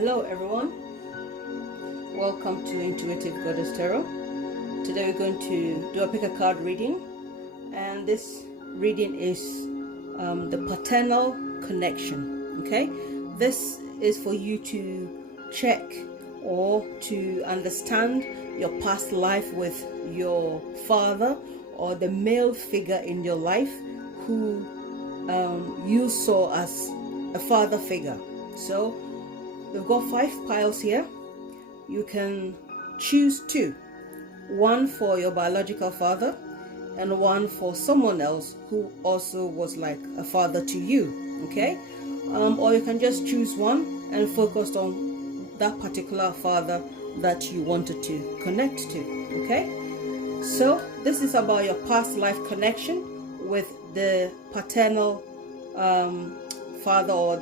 Hello everyone, welcome to Intuitive Goddess Tarot. Today we're going to do a pick a card reading, and this reading is the paternal connection. Okay, this is for you to check or to understand your past life with your father or the male figure in your life who you saw as a father figure. So we've got 5 piles here. You can choose 2, one for your biological father and one for someone else who also was like a father to you. Okay, or you can just choose one and focus on that particular father that you wanted to connect to. Okay, so this is about your past life connection with the paternal father, or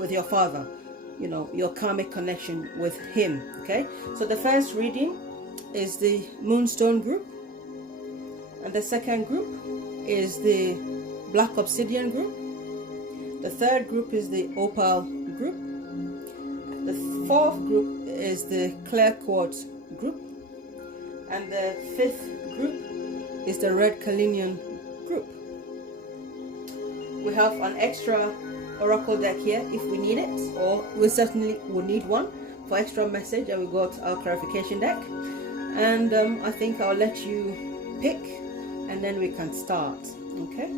with your father, you know, your karmic connection with him. Okay, so the first reading is the Moonstone group, and the second group is the Black Obsidian group, the third group is the Opal group, the fourth group is the Clear Quartz group, and the 5th group is the Red Carnelian group. We have an extra oracle deck here if we need it, or we certainly will need one for extra message, and we got our clarification deck, and I think I'll let you pick and then we can start. Okay,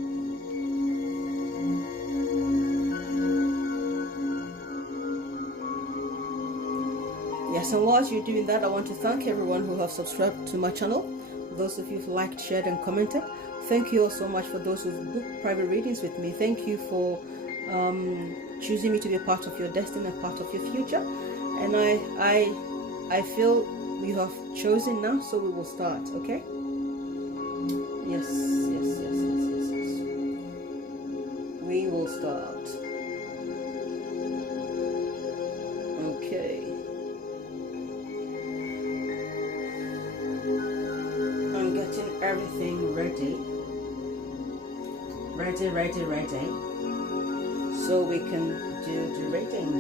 yes, and whilst you're doing that, I want to thank everyone who have subscribed to my channel, those of you who've liked, shared and commented. Thank you all so much for those who've booked private readings with me. Thank you for choosing me to be a part of your destiny, a part of your future, and I feel you have chosen now, so we will start. Okay, yes, we will start. Okay, I'm getting everything ready, so we can do the reading.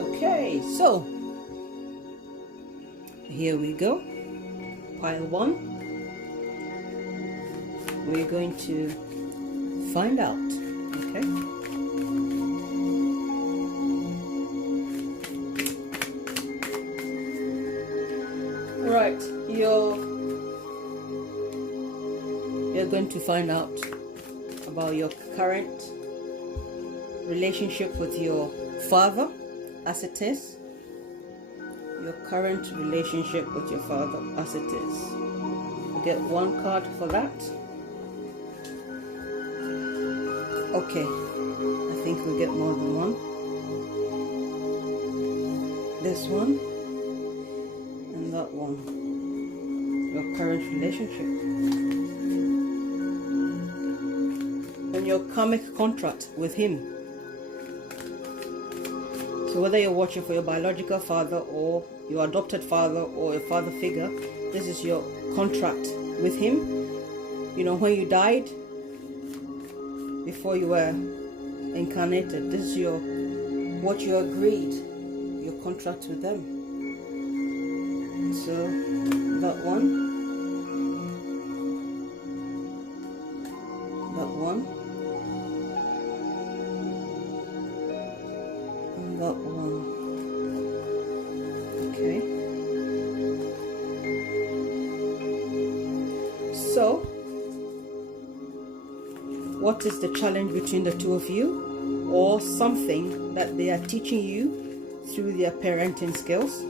Okay, so here we go. Pile 1. We're going to find out. Okay, right, you're going to find out about your current relationship with your father, as it is. Your current relationship with your father as it is. We get 1 card for that. Okay, I think we'll get more than 1. This one and that one. Your current relationship and your karmic contract with him. So whether you're watching for your biological father or your adopted father or your father figure, this is your contract with him. You know, when you died, before you were incarnated, this is what you agreed, your contract with them. So that one, and that one. Okay, so what is the challenge between the two of you, or something that they are teaching you through their parenting skills,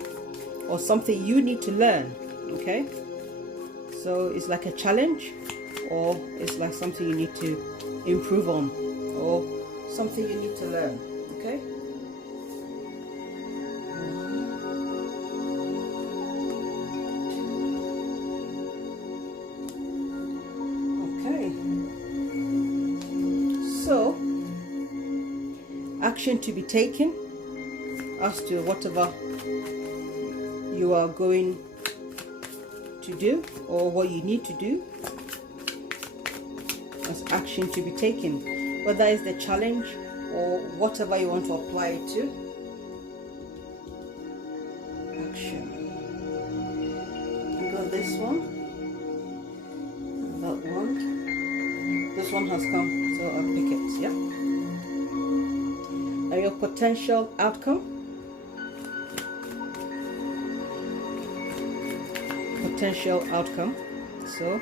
or something you need to learn? Okay, so it's like a challenge, or it's like something you need to improve on, or something you need to learn. Okay, so action to be taken as to whatever you are going to do, or what you need to do. As action to be taken, whether it's the challenge or whatever you want to apply it to. connection. You got this one, that one. This one has come, so I'll pick it. Yeah. And your potential outcome. Potential outcome. So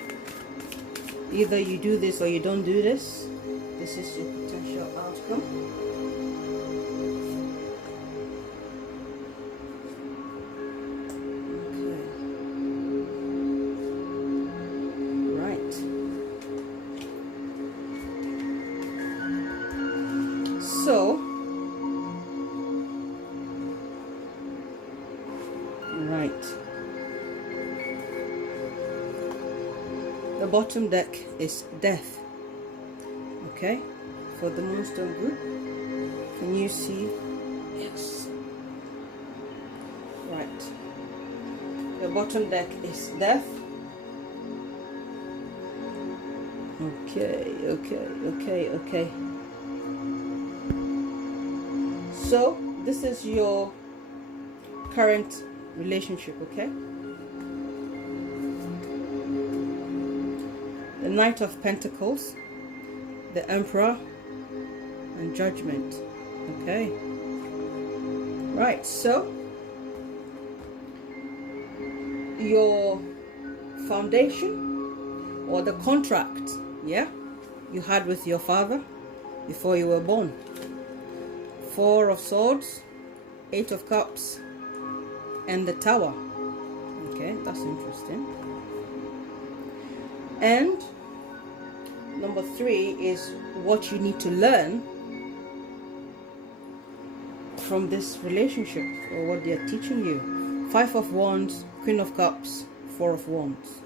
either you do this or you don't do this. This is your potential outcome. Okay. Right. So, right. The bottom deck is death. Okay, for the Moonstone group, can you see? Yes. Right. The bottom deck is death. Okay. So this is your current relationship, okay? The Knight of Pentacles, the Emperor, and Judgment. Okay. Right, so your foundation or the contract, yeah, you had with your father before you were born. 4 of Swords, 8 of Cups, and the Tower. Okay, that's interesting. And number 3 is what you need to learn from this relationship, or what they are teaching you. 5 of Wands, Queen of Cups, 4 of Wands.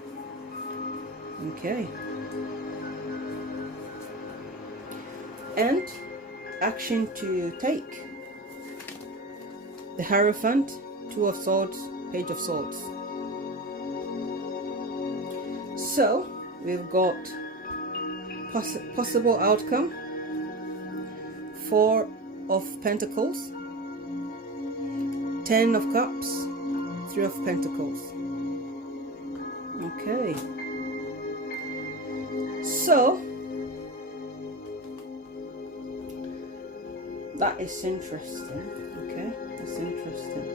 Okay. And action to take. The Hierophant, 2 of Swords, Page of Swords. So we've got possible outcome, 4 of Pentacles, 10 of Cups, 3 of Pentacles. Okay, so that is interesting. Okay, that's interesting.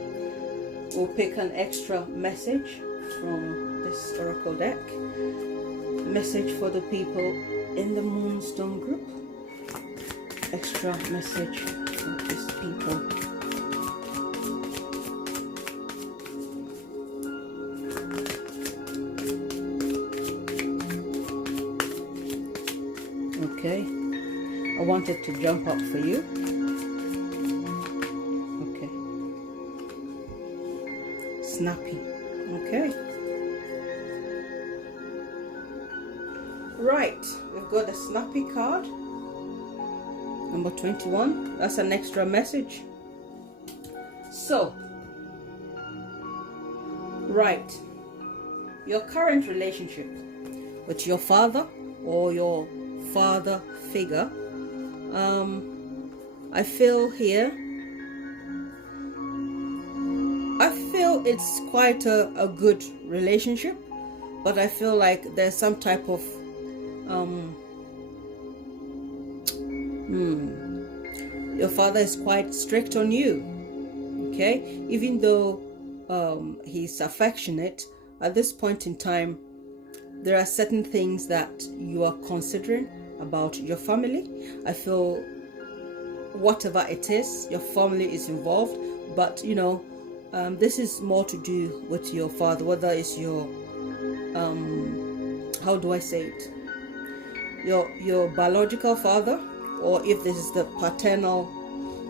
We'll pick an extra message from this oracle deck. Message for the people in the Moonstone group. Extra message for these people. Okay, I wanted to jump up for you. Okay, snappy. Okay. Right, we've got a snappy card, number 21. That's an extra message. So, right, your current relationship with your father or your father figure, I feel here, I feel it's quite a good relationship, but I feel like there's some type of your father is quite strict on you. Okay, even though he's affectionate, at this point in time there are certain things that you are considering about your family. I feel whatever it is, your family is involved, but you know, this is more to do with your father, whether it's your how do I say it, your biological father, or if this is the paternal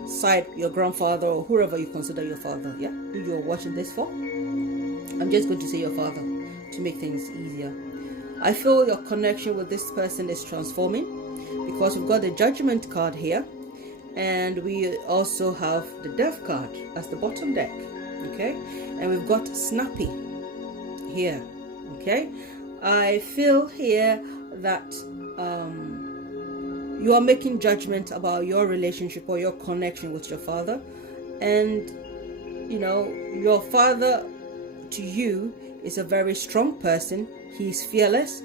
side, your grandfather, or whoever you consider your father, yeah, who you're watching this for. I'm just going to say your father to make things easier. I feel your connection with this person is transforming, because we've got the Judgment card here, and we also have the Death card as the bottom deck. Okay, and we've got Snappy here. Okay, I feel here that you are making judgment about your relationship or your connection with your father, and you know, your father to you is a very strong person. He's fearless.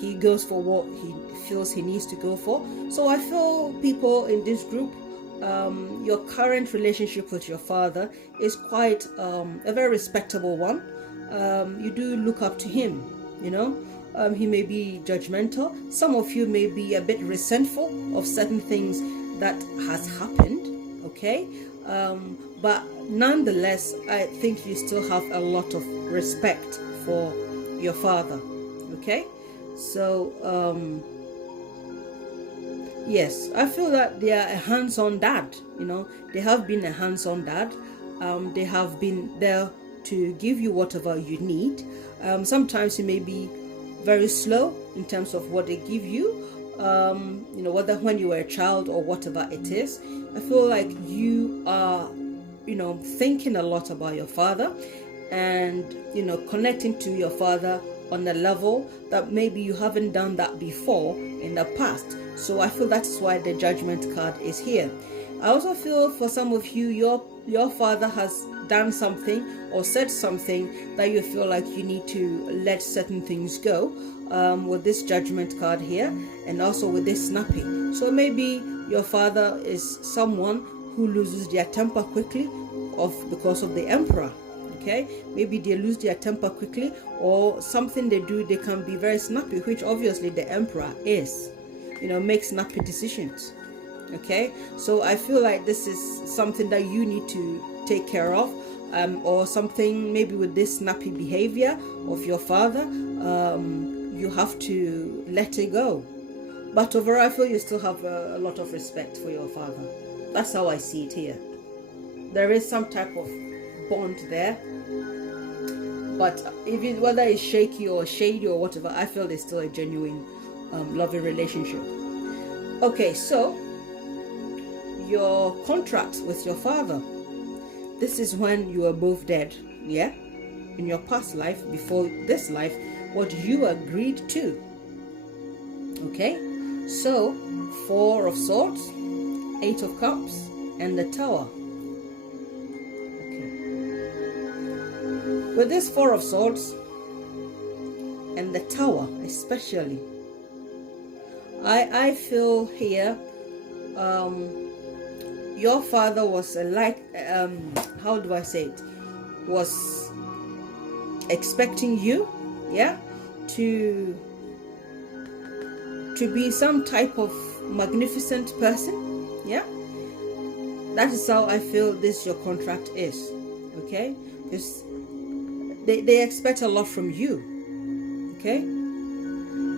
He goes for what he feels he needs to go for. So I feel people in this group, your current relationship with your father is quite a very respectable one. You do look up to him, you know. He may be judgmental. Some of you may be a bit resentful of certain things that has happened, okay? But nonetheless, I think you still have a lot of respect for your father, okay? So yes, I feel that they are a hands-on dad, you know. They have been a hands-on dad. They have been there to give you whatever you need. Sometimes you may be very slow in terms of what they give you, you know, whether when you were a child or whatever it is. I feel like you are, you know, thinking a lot about your father and, you know, connecting to your father on a level that maybe you haven't done that before in the past. So I feel that's why the judgment card is here. I also feel for some of you, your father has done something or said something that you feel like you need to let certain things go, with this judgment card here, and also with this snapping. So maybe your father is someone who loses their temper quickly because of the emperor. Okay, maybe they lose their temper quickly, or something they do, they can be very snappy, which obviously the emperor is, you know, makes snappy decisions. Okay, so I feel like this is something that you need to take care of, or something maybe with this snappy behavior of your father, you have to let it go. But overall, I feel you still have a lot of respect for your father. That's how I see it here. There is some type of bond there, but even whether it's shaky or shady or whatever, I feel there's still a genuine loving relationship. Okay, so your contract with your father, this is when you are both dead, yeah, in your past life, before this life, what you agreed to. Okay, so 4 of Swords, 8 of Cups, and the Tower. With this 4 of Swords and the Tower especially, I feel here, your father was how do I say it, was expecting you, yeah, to be some type of magnificent person, yeah. That is how I feel this your contract is, okay? Because they expect a lot from you, okay?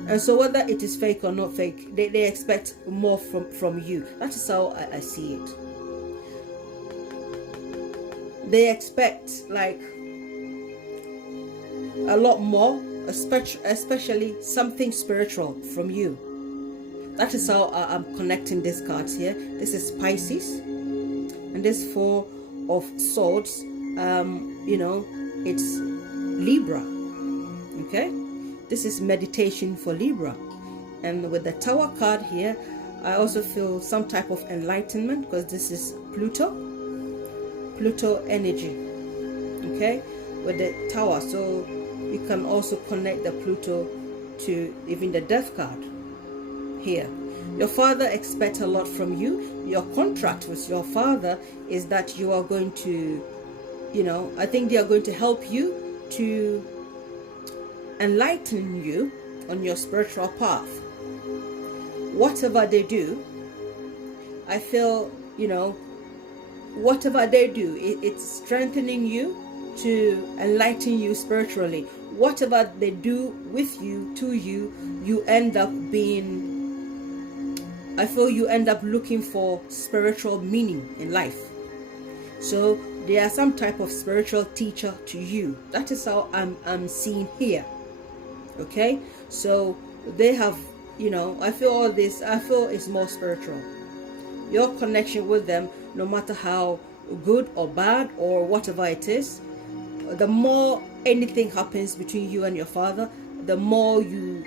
And so whether it is fake or not fake, they expect more from you. That is how I see it. They expect like a lot more, especially something spiritual from you. That is how I'm connecting these cards here. This is Pisces, and this 4 of Swords, you know, it's Libra, okay? This is meditation for Libra. And with the Tower card here, I also feel some type of enlightenment, because this is Pluto energy, okay, with the Tower. So you can also connect the Pluto to even the Death card here. Your father expects a lot from you. Your contract with your father is that you are going to, you know, I think they are going to help you to enlighten you on your spiritual path. Whatever they do, I feel, you know, whatever they do, it's strengthening you to enlighten you spiritually. Whatever they do with you, to you, you end up being, I feel you end up looking for spiritual meaning in life. So they are some type of spiritual teacher to you. That is how I'm seeing here. Okay, so they have, you know, I feel all this, I feel it's more spiritual. Your connection with them, no matter how good or bad or whatever it is, the more anything happens between you and your father, the more you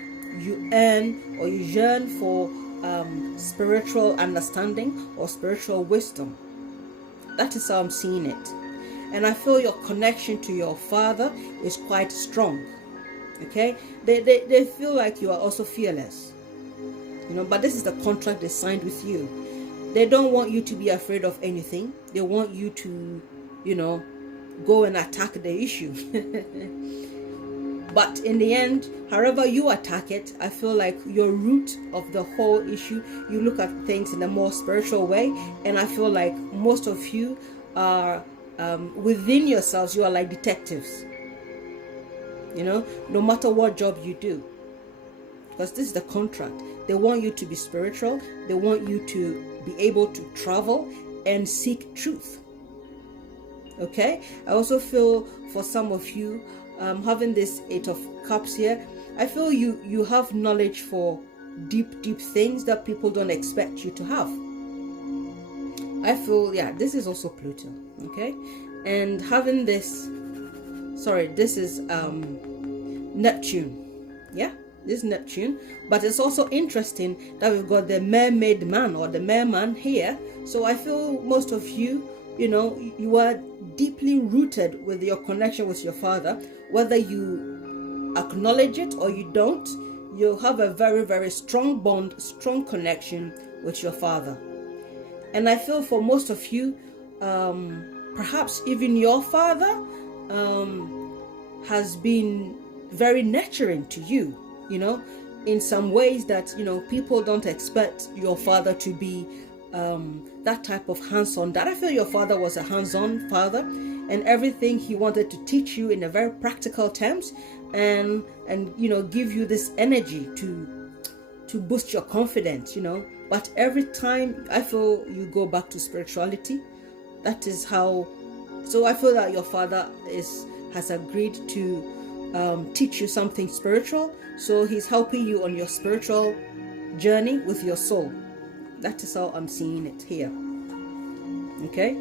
earn or you yearn for spiritual understanding or spiritual wisdom. That is how I'm seeing it. And I feel your connection to your father is quite strong. Okay, they feel like you are also fearless, you know, but this is the contract they signed with you. They don't want you to be afraid of anything. They want you to, you know, go and attack the issue. But in the end, however you attack it, I feel like your root of the whole issue, you look at things in a more spiritual way. And I feel like most of you are within yourselves, you are like detectives. You know, no matter what job you do, because this is the contract. They want you to be spiritual. They want you to be able to travel and seek truth. Okay, I also feel for some of you, having this 8 of Cups here, I feel you have knowledge for deep things that people don't expect you to have. I feel, yeah, this is also Pluto. Okay, and having this, sorry, this is Neptune. Yeah, this is Neptune, but it's also interesting that we've got the mermaid man or the merman here. So I feel most of you, you know, you are deeply rooted with your connection with your father. Whether you acknowledge it or you don't, you have a very strong bond, strong connection with your father. And I feel for most of you, perhaps even your father has been very nurturing to you, you know, in some ways that, you know, people don't expect your father to be that type of hands-on. That I feel your father was a hands-on father, and everything he wanted to teach you in a very practical terms, and you know, give you this energy to boost your confidence, you know. But every time I feel you go back to spirituality, that is how. So I feel that your father has agreed to teach you something spiritual. So he's helping you on your spiritual journey with your soul. That is how I'm seeing it here. Okay,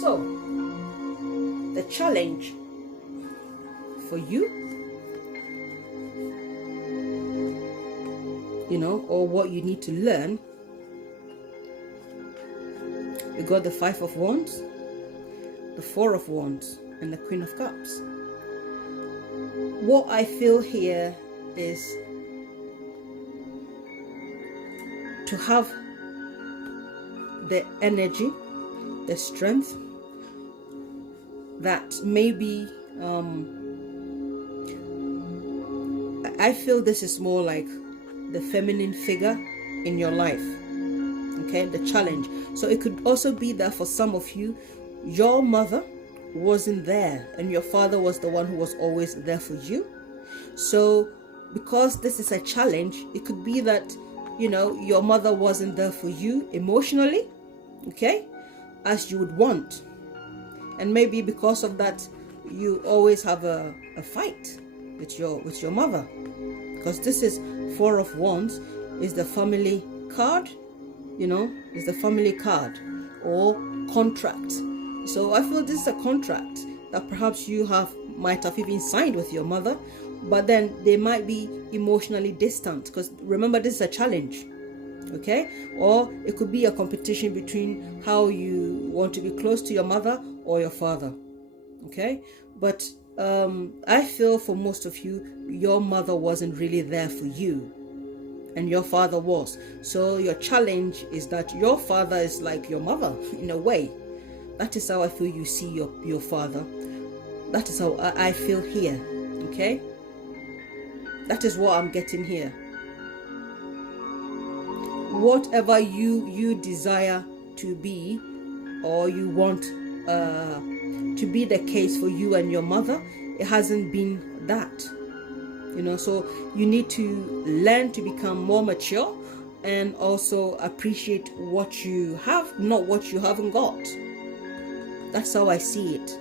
so the challenge for you, you know, or what you need to learn, we got the 5 of Wands, the 4 of Wands, and the Queen of Cups. What I feel here is to have the energy, the strength that maybe I feel this is more like the feminine figure in your life. Okay, the challenge. So it could also be that for some of you, your mother wasn't there and your father was the one who was always there for you. So because this is a challenge, it could be that, you know, your mother wasn't there for you emotionally, okay, as you would want. And maybe because of that, you always have a fight with your mother, because this is 4 of Wands, is the family card, you know, is the family card or contract. So I feel this is a contract that perhaps you might have even signed with your mother, but then they might be emotionally distant, because remember, this is a challenge. Okay, or it could be a competition between how you want to be close to your mother or your father. Okay, but I feel for most of you, your mother wasn't really there for you and your father was. So your challenge is that your father is like your mother in a way. That is how I feel you see your father. That is how I feel here. Okay, that is what I'm getting here. Whatever you desire to be, or you want to be the case for you and your mother, it hasn't been that, you know. So you need to learn to become more mature and also appreciate what you have, not what you haven't got. That's how I see it.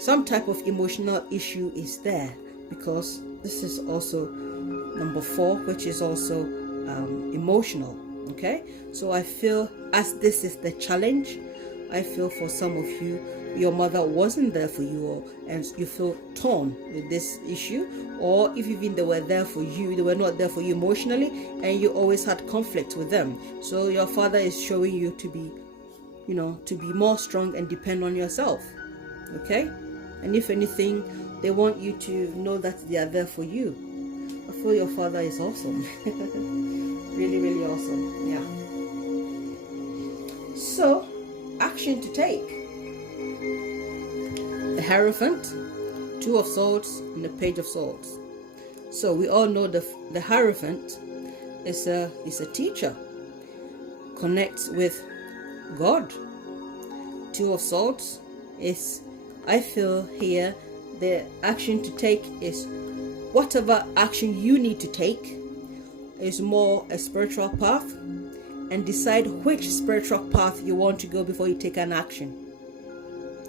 Some type of emotional issue is there, because this is also number 4, which is also emotional. Okay, so I feel as this is the challenge, I feel for some of you, your mother wasn't there for you, and you feel torn with this issue, or if even they were there for you, they were not there for you emotionally, and you always had conflict with them. So your father is showing you to be you know, to be more strong and depend on yourself. Okay? And if anything, they want you to know that they are there for you. I feel your father is awesome. Really, really awesome. Yeah. So, action to take. The Hierophant, Two of Swords, and the Page of Swords. So we all know the Hierophant is a teacher, connects with God. Two of Swords is, I feel here, the action to take is whatever action you need to take is more a spiritual path, and decide which spiritual path you want to go before you take an action.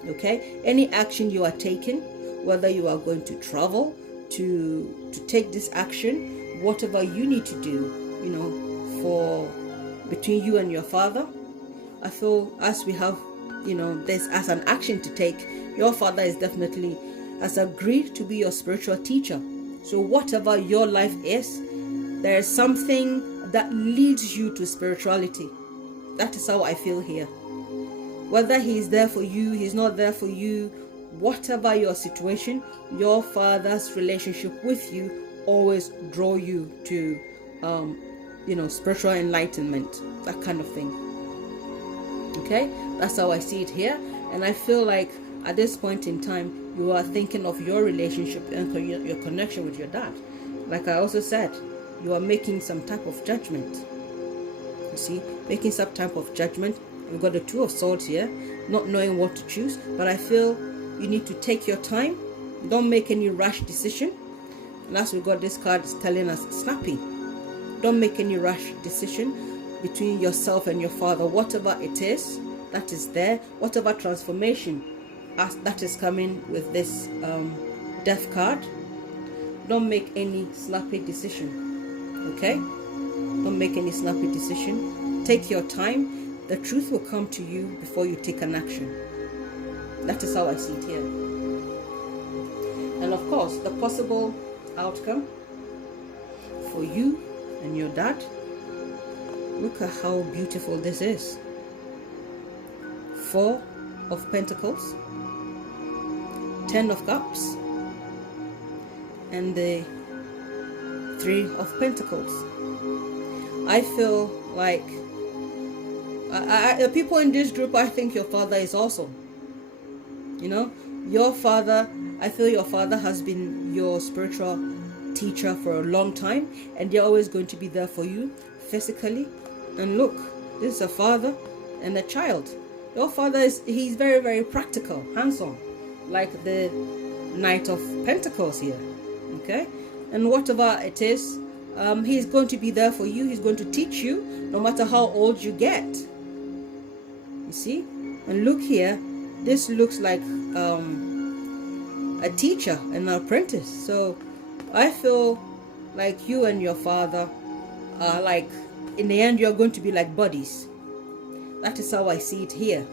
Okay, any action you are taking, whether you are going to travel to take this action, whatever you need to do, you know, for between you and your father, I feel as we have, you know, this as an action to take, your father is definitely has agreed to be your spiritual teacher. So whatever your life is, there is something that leads you to spirituality. That is how I feel here. Whether he is there for you, he's not there for you, whatever your situation, your father's relationship with you always draw you to, you know, spiritual enlightenment, that kind of thing. Okay, that's how I see it here. And I feel like at this point in time, you are thinking of your relationship and your connection with your dad. Like I also said, you are making some type of judgment. You see, making some type of judgment. We've got the Two of Swords here, not knowing what to choose. But I feel you need to take your time. Don't make any rash decision. And as we got this card, is telling us snappy. Don't make any rash decision between yourself and your father. Whatever it is that is there, whatever transformation that is coming with this death card, don't make any snappy decision. Okay, don't make any snappy decision. Take your time. The truth will come to you before you take an action. That is how I see it here. And of course, the possible outcome for you and your dad, look at how beautiful this is. Four of Pentacles, 10 of Cups, and the 3 of Pentacles. I feel like the people in this group, I think your father is awesome. You know, your father, I feel your father has been your spiritual teacher for a long time, and they're always going to be there for you physically. And look, this is a father and a child. Your father he's very, very practical, hands-on, like the Knight of Pentacles here. Okay, and whatever it is, he's going to be there for you. He's going to teach you no matter how old you get. You see? And look here, this looks like a teacher and an apprentice. So I feel like you and your father are like, in the end, you're going to be like buddies. That is how I see it here.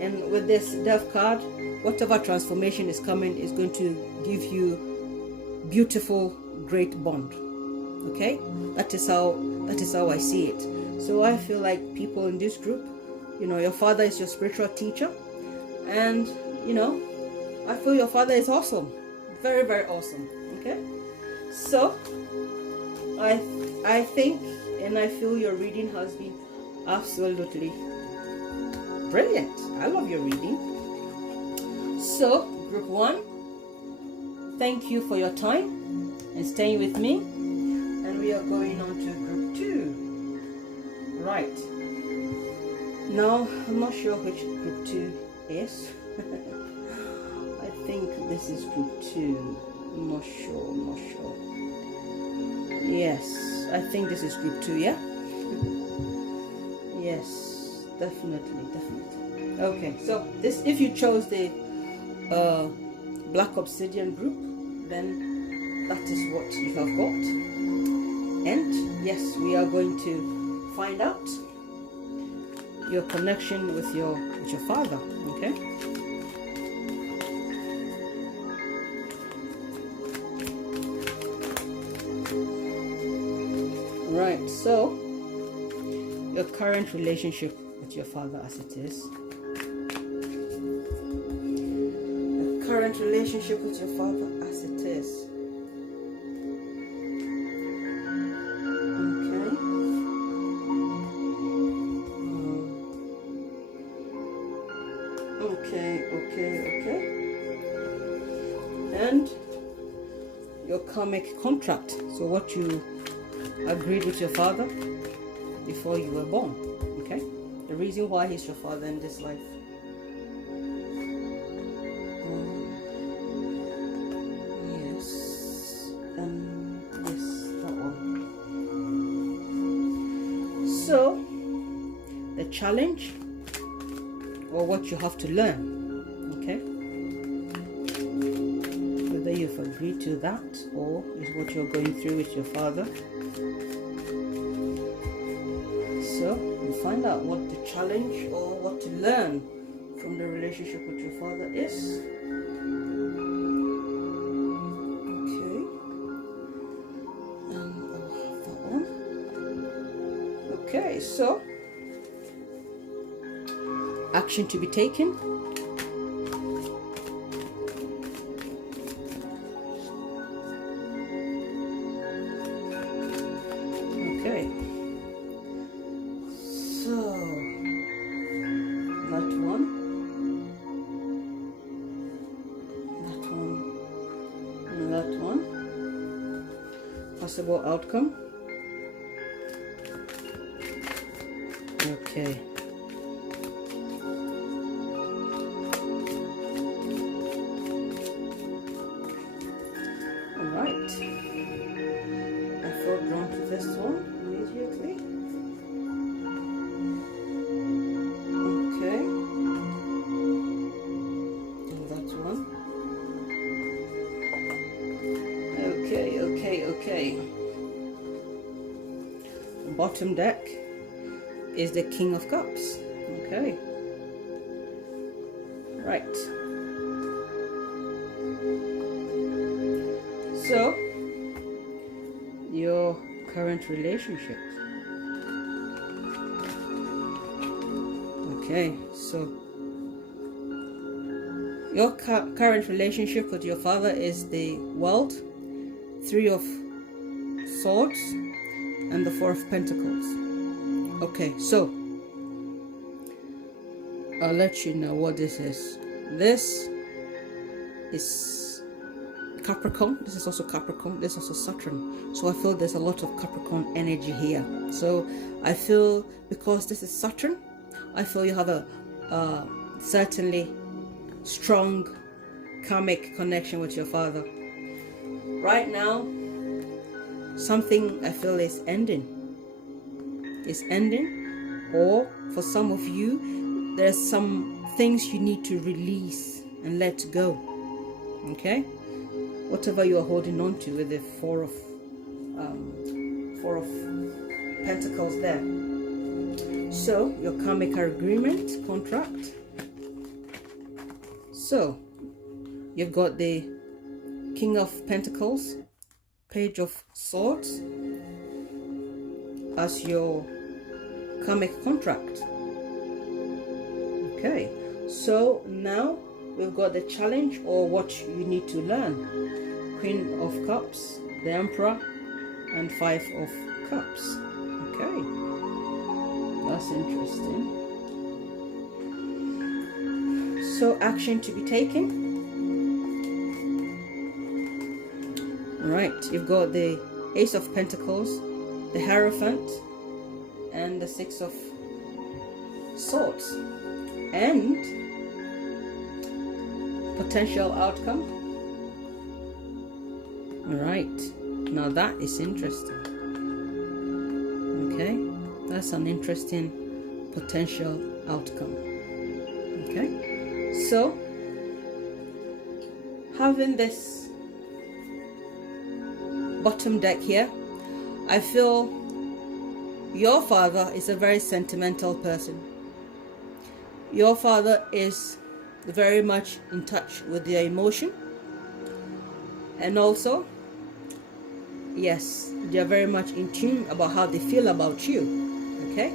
And with this death card, whatever transformation is coming is going to give you beautiful, great bond. Okay, that is how I see it. So I feel like people in this group, you know, your father is your spiritual teacher, and you know, I feel your father is awesome, very, very awesome. Okay, so I think and I feel your reading has been absolutely brilliant. I love your reading. So group 1, thank you for your time and staying with me. And we are going on to group 2. Right. Now, I'm not sure which group 2 is. I think this is group 2. I'm not sure. Yes, I think this is group 2, yeah? Yes, definitely. Okay, so this, if you chose the Black Obsidian group, then that is what you have got. And yes, we are going to find out your connection with your father. Okay, right, so your current relationship with your father as it is. The current relationship with your father as it is. Okay. And your karmic contract. So what you agreed with your father before you were born. Okay? The reason why he's your father in this life. Yes. Yes, that one. So the challenge, or what you have to learn, okay? Whether you've agreed to that or is what you're going through with your father. So you find out what the challenge or what to learn from the relationship with your father is. Okay. And I'll have that one. Okay, so action to be taken. Okay, so that one, and that one. Possible outcome. Okay. This one immediately. Okay. And that one. Okay. Bottom deck is the King of Cups. Okay. Right. So your current relationship. Okay, so your current relationship with your father is the World, 3 of Swords, and the 4 of Pentacles. Okay, so I'll let you know what this is. This is Capricorn. This is also Capricorn. This is also Saturn. So I feel there's a lot of Capricorn energy here. So I feel, because this is Saturn, I feel you have a certainly strong karmic connection with your father. Right now, something I feel is ending. It's ending, or for some of you, there's some things you need to release and let go. Okay? Whatever you are holding on to with the 4 of Pentacles there. So your karmic agreement, contract. So you've got the King of Pentacles, Page of Swords as your karmic contract. Okay, so now we've got the challenge, or what you need to learn. Queen of Cups, the Emperor, and 5 of Cups. Okay, that's interesting. So action to be taken. Right, you've got the Ace of Pentacles, the Hierophant, and the 6 of Swords, and potential outcome. All right, now that is interesting. Okay, that's an interesting potential outcome. Okay, so having this bottom deck here, I feel your father is a very sentimental person. Your father is very much in touch with their emotion, and also, yes, they are very much in tune about how they feel about you. Okay,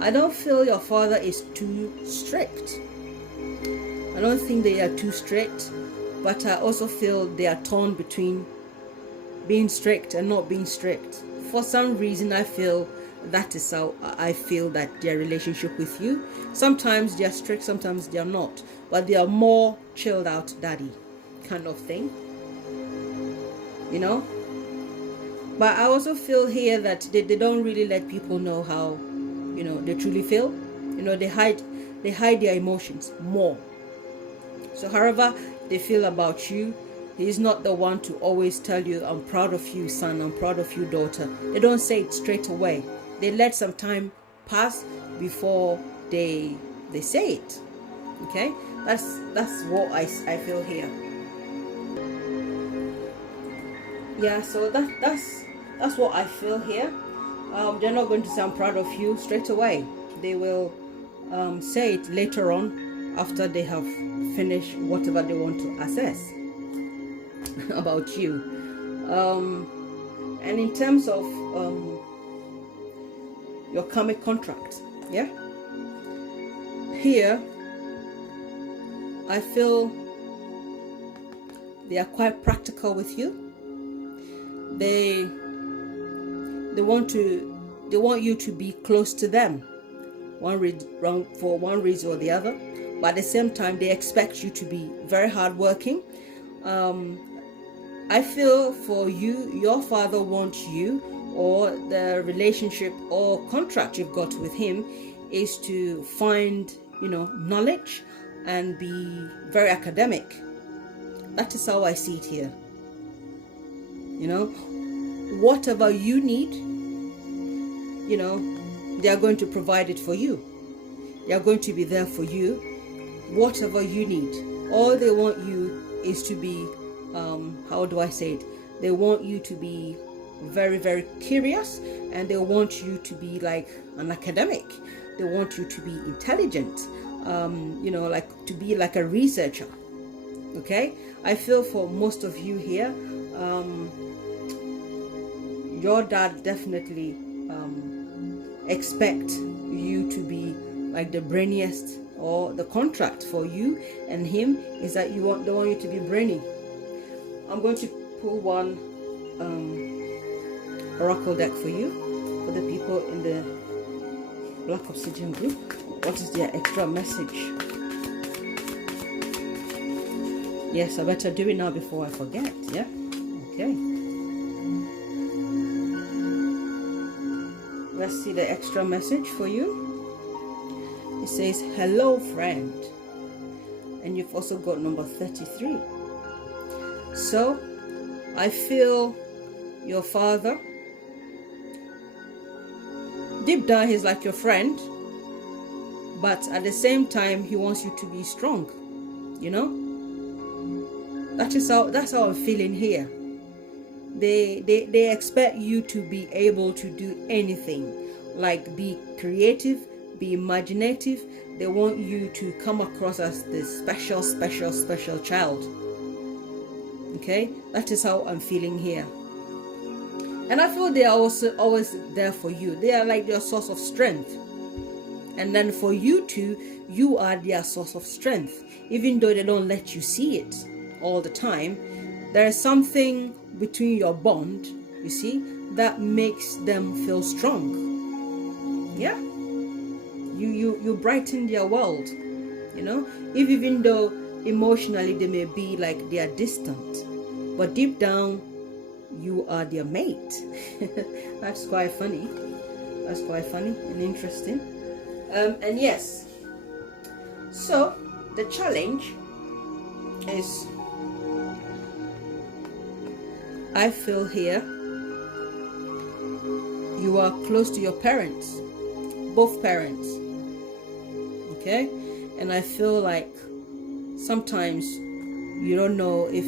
I don't feel your father is too strict. I don't think they are too strict, but I also feel they are torn between being strict and not being strict. For some reason, I feel that is how I feel that their relationship with you. Sometimes they are strict, sometimes they are not, but they are more chilled out daddy kind of thing, you know. But I also feel here that they don't really let people know how, you know, they truly feel. You know, they hide their emotions more. So however they feel about you, he's not the one to always tell you, I'm proud of you, son, I'm proud of you, daughter. They don't say it straight away. They let some time pass before they say it. Okay, that's what I feel here. Yeah, so that's what I feel here. They're not going to say I'm proud of you straight away. They will say it later on after they have finished whatever they want to assess about you. And in terms of your karmic contract, yeah, here I feel they are quite practical with you. They want you to be close to them, for one reason or the other, but at the same time they expect you to be very hardworking. I feel for you, your father wants you, or the relationship or contract you've got with him is to find, you know, knowledge and be very academic. That is how I see it here. You know, whatever you need, you know, they are going to provide it for you. They are going to be there for you, whatever you need. All they want you is to be, how do I say it? They want you to be very, very curious, and they want you to be like an academic. They want you to be intelligent, you know, like to be like a researcher. Okay, I feel for most of you here, your dad definitely expect you to be like the brainiest, or the contract for you and him is that they want you to be brainy. I'm going to pull one oracle deck for you, for the people in the Black Obsidian group. What is their extra message? Yes, I better do it now before I forget. Yeah, okay. Let's see the extra message for you. It says, hello friend, and you've also got number 33. So I feel your father, deep down he's like your friend, but at the same time he wants you to be strong, you know. That's how I'm feeling here. They expect you to be able to do anything, like be creative, be imaginative. They want you to come across as this special child. Okay, that is how I'm feeling here. And I feel they are also always there for you. They are like your source of strength. And then for you too, you are their source of strength. Even though they don't let you see it all the time, there is something between your bond, you see, that makes them feel strong. Yeah, you brighten their world, you know. Even though emotionally they may be like they are distant, but deep down you are their mate. That's quite funny. That's quite funny and interesting. And yes, so the challenge is, I feel here you are close to your parents, both parents. Okay, and I feel like sometimes you don't know if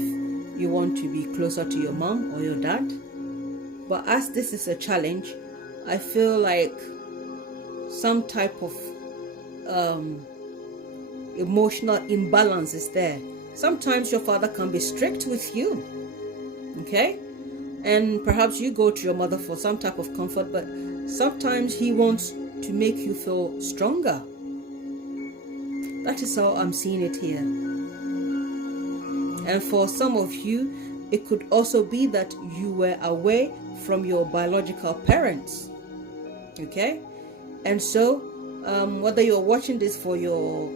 you want to be closer to your mom or your dad, but as this is a challenge, I feel like some type of emotional imbalance is there. Sometimes your father can be strict with you, okay, and perhaps you go to your mother for some type of comfort, but sometimes he wants to make you feel stronger. That is how I'm seeing it here. And for some of you, it could also be that you were away from your biological parents. Okay? And so, whether you're watching this for your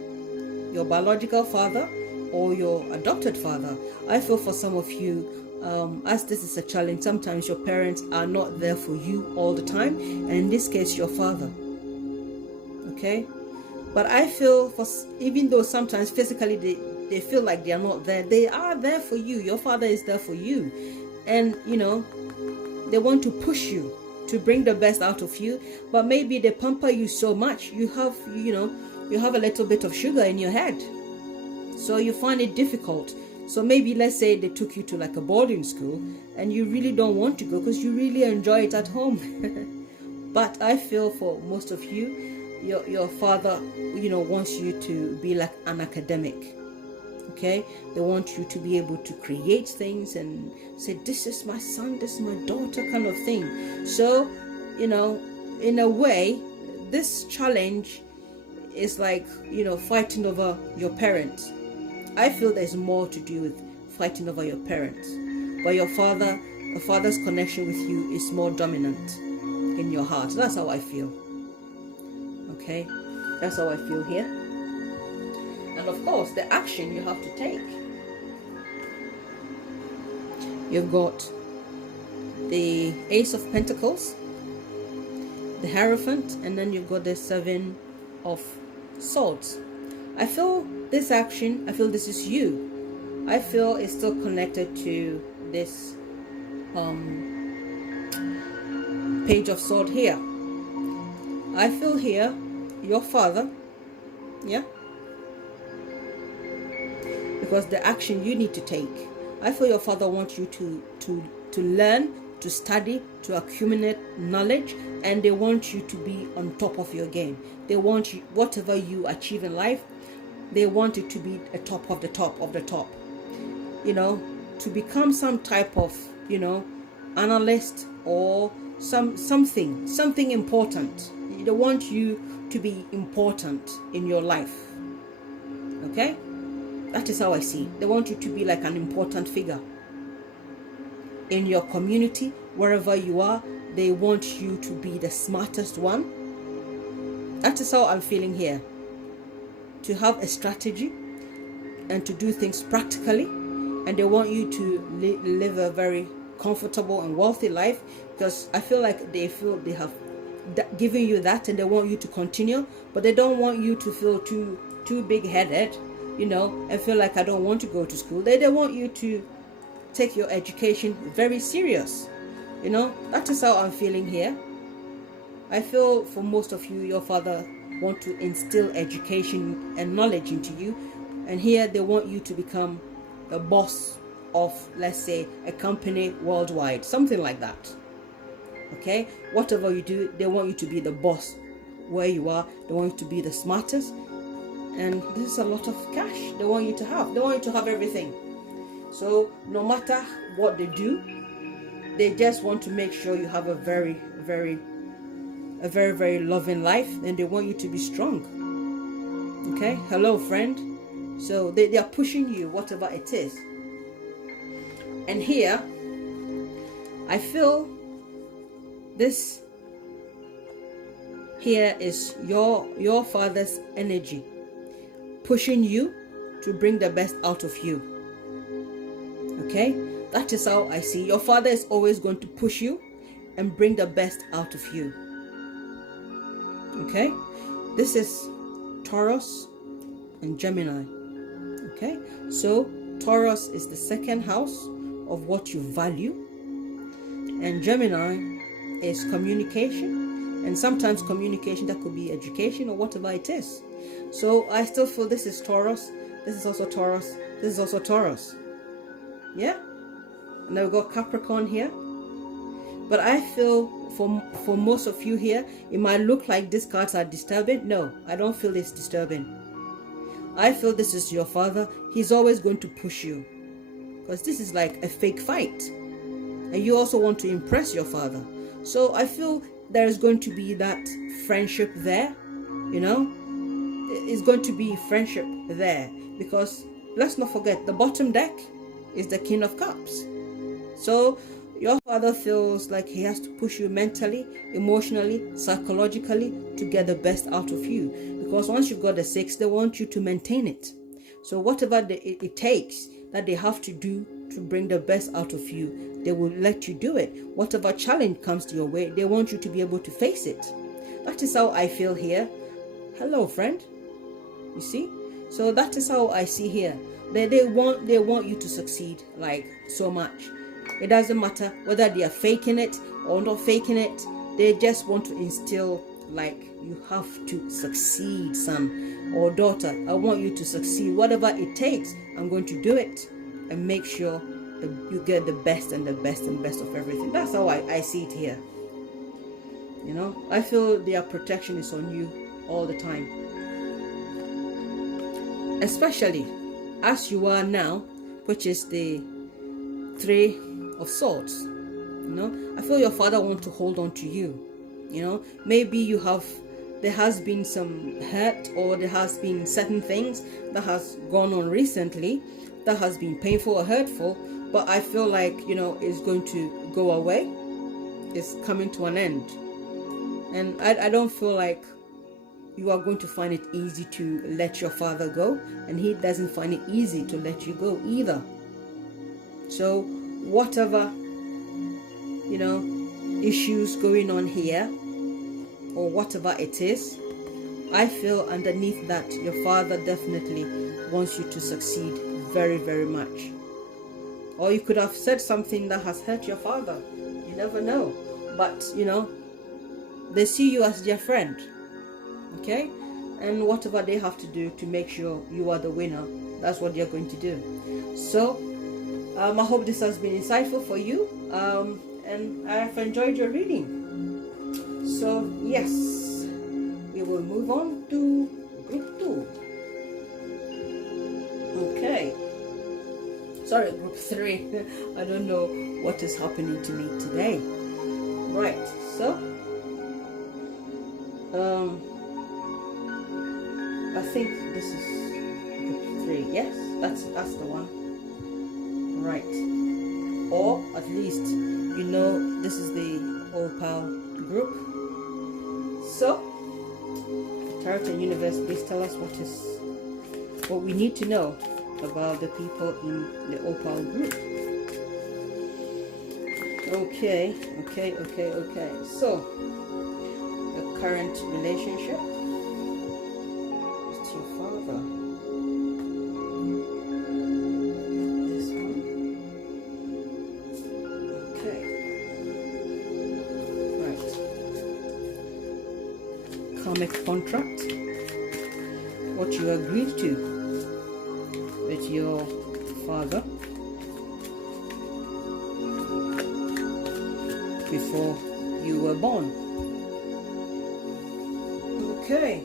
biological father or your adopted father, I feel for some of you, as this is a challenge, sometimes your parents are not there for you all the time, and in this case, your father. Okay? But I feel, even though sometimes physically they feel like they are not there, they are there for you. Your father is there for you. And, you know, they want to push you to bring the best out of you, but maybe they pamper you so much, you have a little bit of sugar in your head. So you find it difficult. So maybe let's say they took you to like a boarding school and you really don't want to go because you really enjoy it at home. But I feel for most of you, your father, you know, wants you to be like an academic. Okay, they want you to be able to create things and say, this is my son, this is my daughter, kind of thing. So, you know, in a way, this challenge is like, you know, fighting over your parents. I feel there's more to do with fighting over your parents, but your father's connection with you is more dominant in your heart. That's how I feel. Okay, that's how I feel here. And of course, the action you have to take. You've got the Ace of Pentacles, the Hierophant, and then you've got the Seven of Swords. I feel this action, I feel this is you. I feel it's still connected to this Page of Sword here. I feel here, your father, yeah? Because the action you need to take. I feel your father wants you to learn, to study, to accumulate knowledge, and they want you to be on top of your game. They want you, whatever you achieve in life, they want it to be a top of the top of the top. You know, to become some type of, you know, analyst or something important. They want you to be important in your life. Okay? That is how I see it. They want you to be like an important figure in your community, wherever you are. They want you to be the smartest one. That is how I'm feeling here. To have a strategy and to do things practically, and they want you to live a very comfortable and wealthy life, because I feel like they feel they have given you that and they want you to continue, but they don't want you to feel too big-headed, you know, and feel like I don't want to go to school. They want you to take your education very serious. You know, that is how I'm feeling here. I feel for most of you, your father want to instill education and knowledge into you, and here they want you to become the boss of, let's say, a company worldwide, something like that. Okay, whatever you do, they want you to be the boss where you are. They want you to be the smartest, and this is a lot of cash they want you to have. They want you to have everything. So no matter what they do, they just want to make sure you have a very loving life, and they want you to be strong. Okay, hello friend. So they are pushing you, whatever it is. And here I feel this here is your father's energy pushing you to bring the best out of you. Okay, that is how I see. Your father is always going to push you and bring the best out of you. Okay, this is Taurus and Gemini. Okay, so Taurus is the second house of what you value, and Gemini is communication, and sometimes communication that could be education or whatever it is. So I still feel this is Taurus, this is also Taurus, this is also Taurus. Yeah, and now we've got Capricorn here. But I feel for most of you here, it might look like these cards are disturbing. No, I don't feel it's disturbing. I feel this is your father. He's always going to push you, because this is like a fake fight, and you also want to impress your father. So I feel there's going to be that friendship there, you know. It's going to be friendship there, because let's not forget, the bottom deck is the King of Cups. So your father feels like he has to push you mentally, emotionally, psychologically to get the best out of you, because once you've got the 6, they want you to maintain it. So whatever it takes that they have to do to bring the best out of you, they will let you do it. Whatever challenge comes to your way, they want you to be able to face it. That is how I feel here. Hello, friend. You see? So that is how I see here. They want you to succeed, like, so much. It doesn't matter whether they are faking it or not faking it. They just want to instill, like, you have to succeed, son or daughter. I want you to succeed. Whatever it takes, I'm going to do it and make sure that you get the best and the best and best of everything. That's how I see it here. You know, I feel their protection is on you all the time. Especially as you are now, which is the 3 of Swords. You know, I feel your father wants to hold on to you. You know, maybe there has been some hurt, or there has been certain things that has gone on recently that has been painful or hurtful, but I feel like, you know, it's going to go away. It's coming to an end. And I don't feel like you are going to find it easy to let your father go, and he doesn't find it easy to let you go either. So whatever, you know, issues going on here, or whatever it is, I feel underneath that your father definitely wants you to succeed very, very much. Or you could have said something that has hurt your father. You never know. But, you know, they see you as their friend. Okay? And whatever they have to do to make sure you are the winner, that's what they're going to do. So I hope this has been insightful for you, and I've enjoyed your reading. So yes, we will move on to group 2. Okay, sorry, group 3. I don't know what is happening to me today. Right, so I think this is group 3. Yes, that's the one. Right, or at least you know this is the Opal group. So Tarot and Universe, please tell us what we need to know about the people in the Opal group. Okay. So your current relationship with your father. Karmic contract, what you agreed to with your father before you were born. Okay,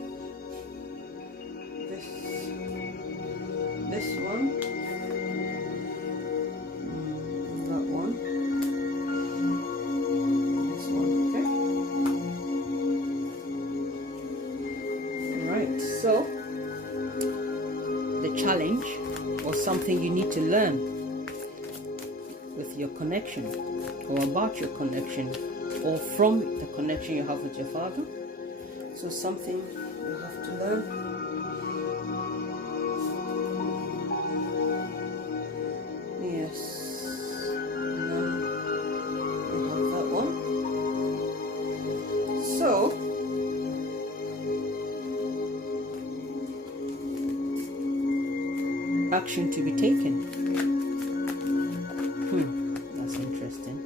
this one, that one, this one. Okay. So the challenge, or something you need to learn with your connection, or about your connection, or from the connection you have with your father. So something you have to learn. Yes. And then we have that one. So action to be taken. That's interesting.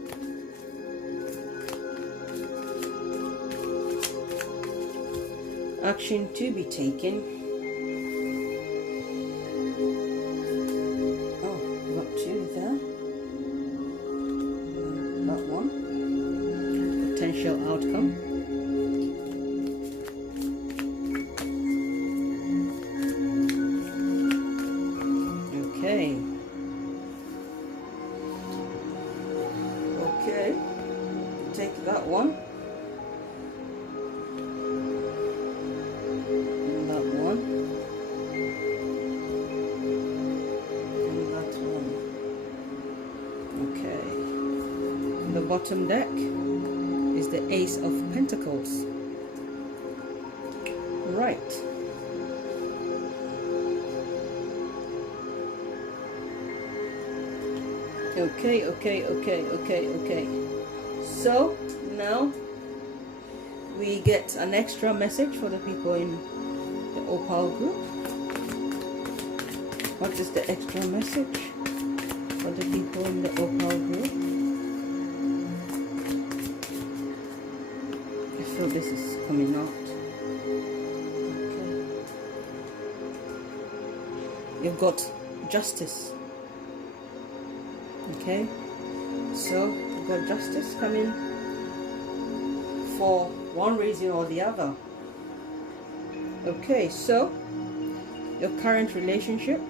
Action to be taken. Oh, got 2 there. That one. Potential outcome. Okay, take that one. bottom deck is the Ace of Pentacles. Right. Okay. So now we get an extra message for the people in the Opal group. What is the extra message for the people in the Opal group? I feel this is coming out. Okay. You've got justice. Okay, so you've got justice coming for one reason or the other. Okay, so your current relationship,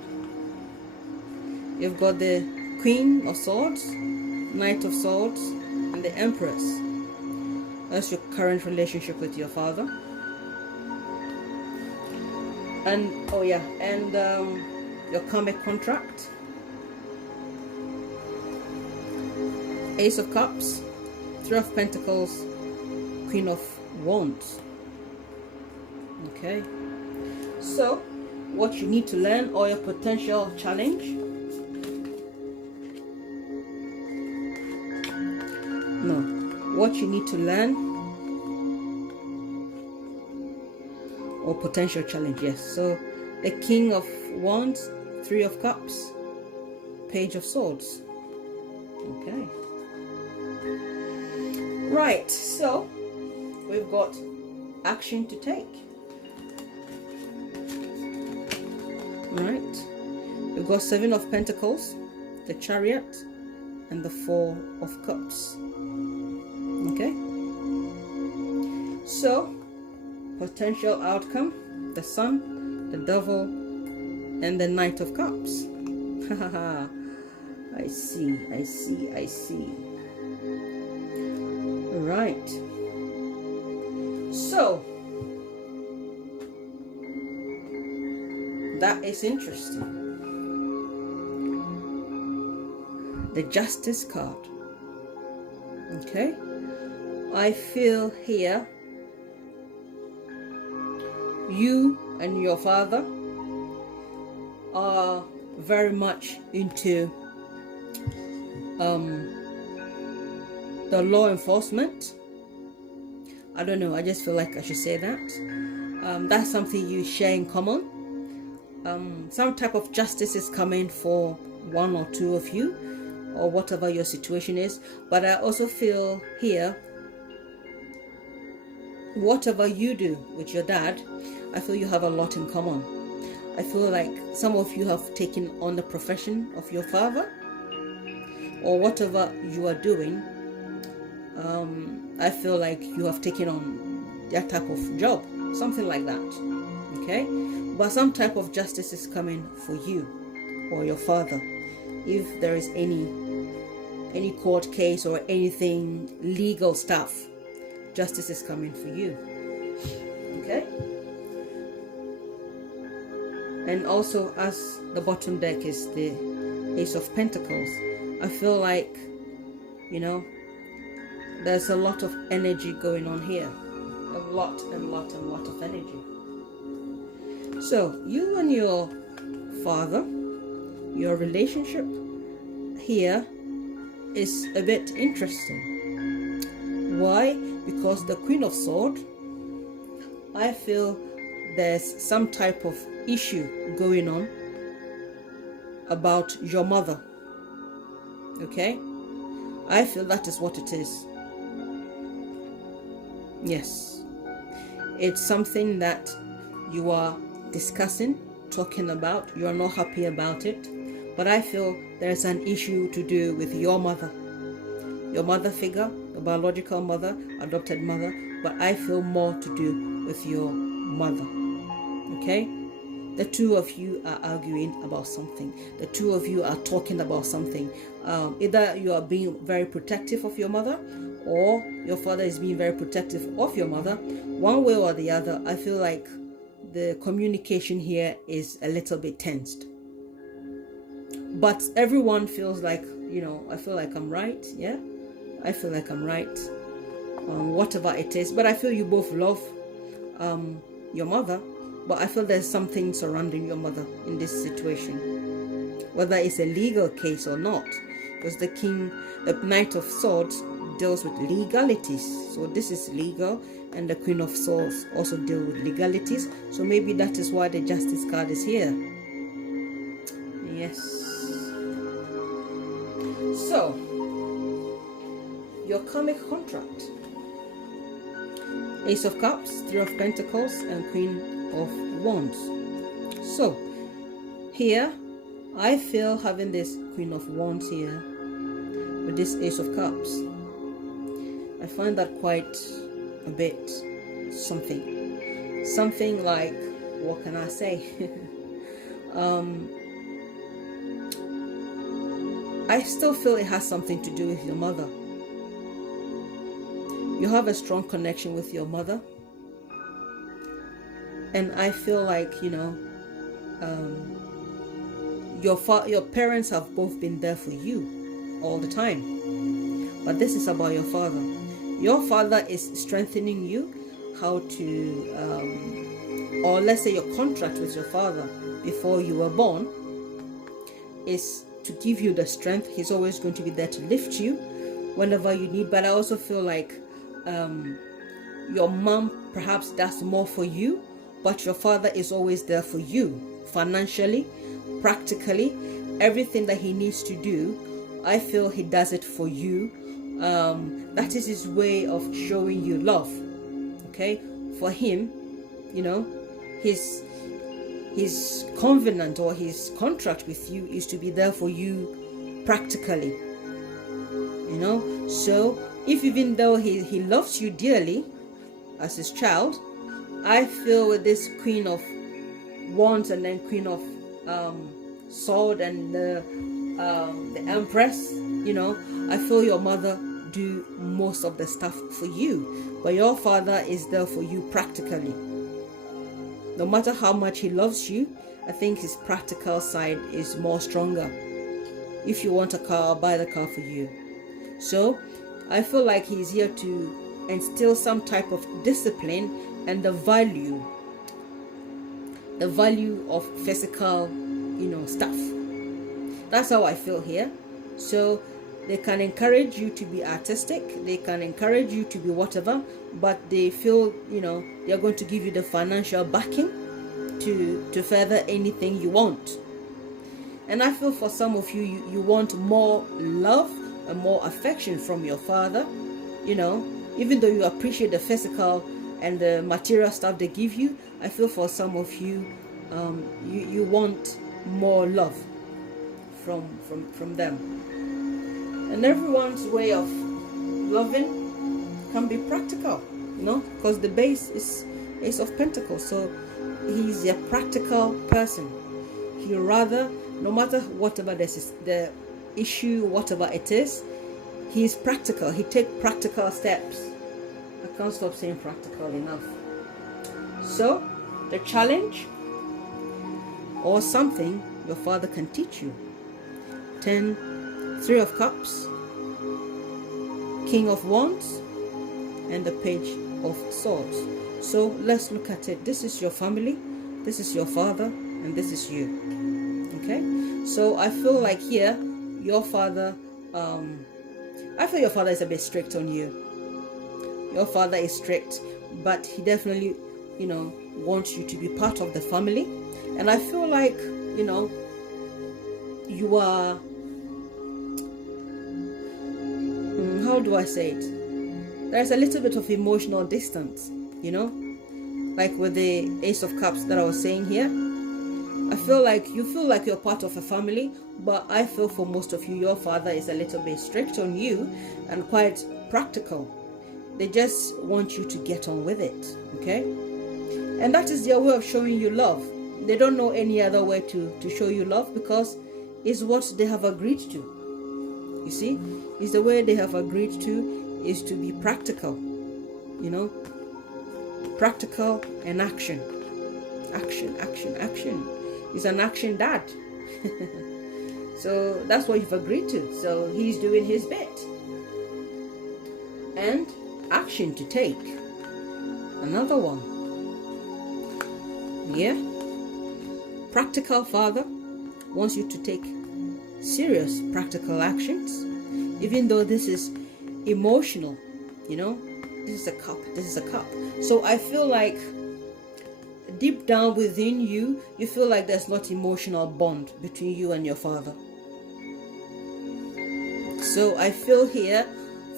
you've got the Queen of Swords, Knight of Swords, and the Empress. That's your current relationship with your father. And oh yeah, and your karmic contract, Ace of Cups, Three of Pentacles, Queen of Wands. Okay, so what you need to learn or your potential challenge. No, what you need to learn or potential challenge. Yes, so the King of Wands, Three of Cups, Page of Swords. Okay. Right, so we've got action to take. Right, we've got Seven of Pentacles, the Chariot, and the Four of Cups. Okay, so potential outcome, the Sun, the Devil, and the Knight of Cups. I see. Right, so that is interesting. The Justice card. Okay, I feel here you and your father are very much into the law enforcement. I don't know, I just feel like I should say that. That's something you share in common. Some type of justice is coming for one or two of you, or whatever your situation is. But I also feel here, whatever you do with your dad, I feel you have a lot in common. I feel like some of you have taken on the profession of your father, or whatever you are doing. I feel like you have taken on that type of job, something like that. Okay, but some type of justice is coming for you or your father. If there is any court case or anything legal stuff, justice is coming for you. Okay, and also, as the bottom deck is the Ace of Pentacles, I feel like, you know, there's a lot of energy going on here. A lot of energy. So you and your father, your relationship here is a bit interesting. Why? Because the Queen of Swords, I feel there's some type of issue going on about your mother. Okay, I feel that is what it is. Yes, it's something that you are discussing, talking about. You are not happy about it, but I feel there's an issue to do with your mother figure, the biological mother, adopted mother, but I feel more to do with your mother. Okay, the two of you are arguing about something. The two of you are talking about something. Either you are being very protective of your mother, or your father is being very protective of your mother. One way or the other, I feel like the communication here is a little bit tensed. But everyone feels like, you know, I feel like I'm right, yeah? I feel like I'm right on whatever it is, but I feel you both love your mother, but I feel there's something surrounding your mother in this situation, whether it's a legal case or not, because the Knight of Swords deals with legalities, so this is legal, and the Queen of Swords also deal with legalities, so maybe that is why the Justice card is here. Yes. So your karmic contract: Ace of Cups, Three of Pentacles, and Queen of Wands. So here I feel having this Queen of Wands here with this Ace of Cups, I find that quite a bit something like, what can I say? I still feel it has something to do with your mother. You have a strong connection with your mother, and I feel like, you know, your parents have both been there for you all the time, but this is about your father. Your father is strengthening you how to, or let's say your contract with your father before you were born is to give you the strength. He's always going to be there to lift you whenever you need. But I also feel like your mom perhaps does more for you, but your father is always there for you financially, practically, everything that he needs to do. I feel he does it for you. That is his way of showing you love. Okay, for him, you know, his covenant or his contract with you is to be there for you practically, you know. So if even though he loves you dearly as his child, I feel with this Queen of Wands and then Queen of Sword and the Empress, you know, I feel your mother do most of the stuff for you, but your father is there for you practically. No matter how much he loves you, I think his practical side is more stronger. If you want a car, I'll buy the car for you. So I feel like he's here to instill some type of discipline and the value of physical, you know, stuff. That's how I feel here. So they can encourage you to be artistic, they can encourage you to be whatever, but they feel, you know, they're going to give you the financial backing to further anything you want. And I feel for some of you, you want more love and more affection from your father, you know, even though you appreciate the physical and the material stuff they give you. I feel for some of you, you want more love from them. And everyone's way of loving can be practical, you know, because the base is Ace of Pentacles. So he's a practical person. He rather, no matter whatever the issue, whatever it is, he's practical. He takes practical steps. I can't stop saying practical enough. So the challenge or something your father can teach you. 10 Three of Cups, King of Wands, and the Page of Swords. So let's look at it. This is your family, this is your father, and this is you. Okay, so I feel like here your father, I feel your father is a bit strict on you. Your father is strict, but he definitely, you know, wants you to be part of the family. And I feel like, you know, you are, how do I say it? There's a little bit of emotional distance, you know, like with the Ace of Cups that I was saying here. I feel like you feel like you're part of a family, but I feel for most of you, your father is a little bit strict on you and quite practical. They just want you to get on with it, okay? And that is their way of showing you love. They don't know any other way to show you love, because it's what they have agreed to. You see, it's the way they have agreed to, is to be practical, you know, practical and action. Action. He's an action dad. So that's what you've agreed to. So he's doing his bit. and action to take. Another one. Yeah. Practical father wants you to take serious practical actions, even though this is emotional, you know. This is a cup, this is a cup. So I feel like deep down within you, you feel like there's not emotional bond between you and your father. So I feel here,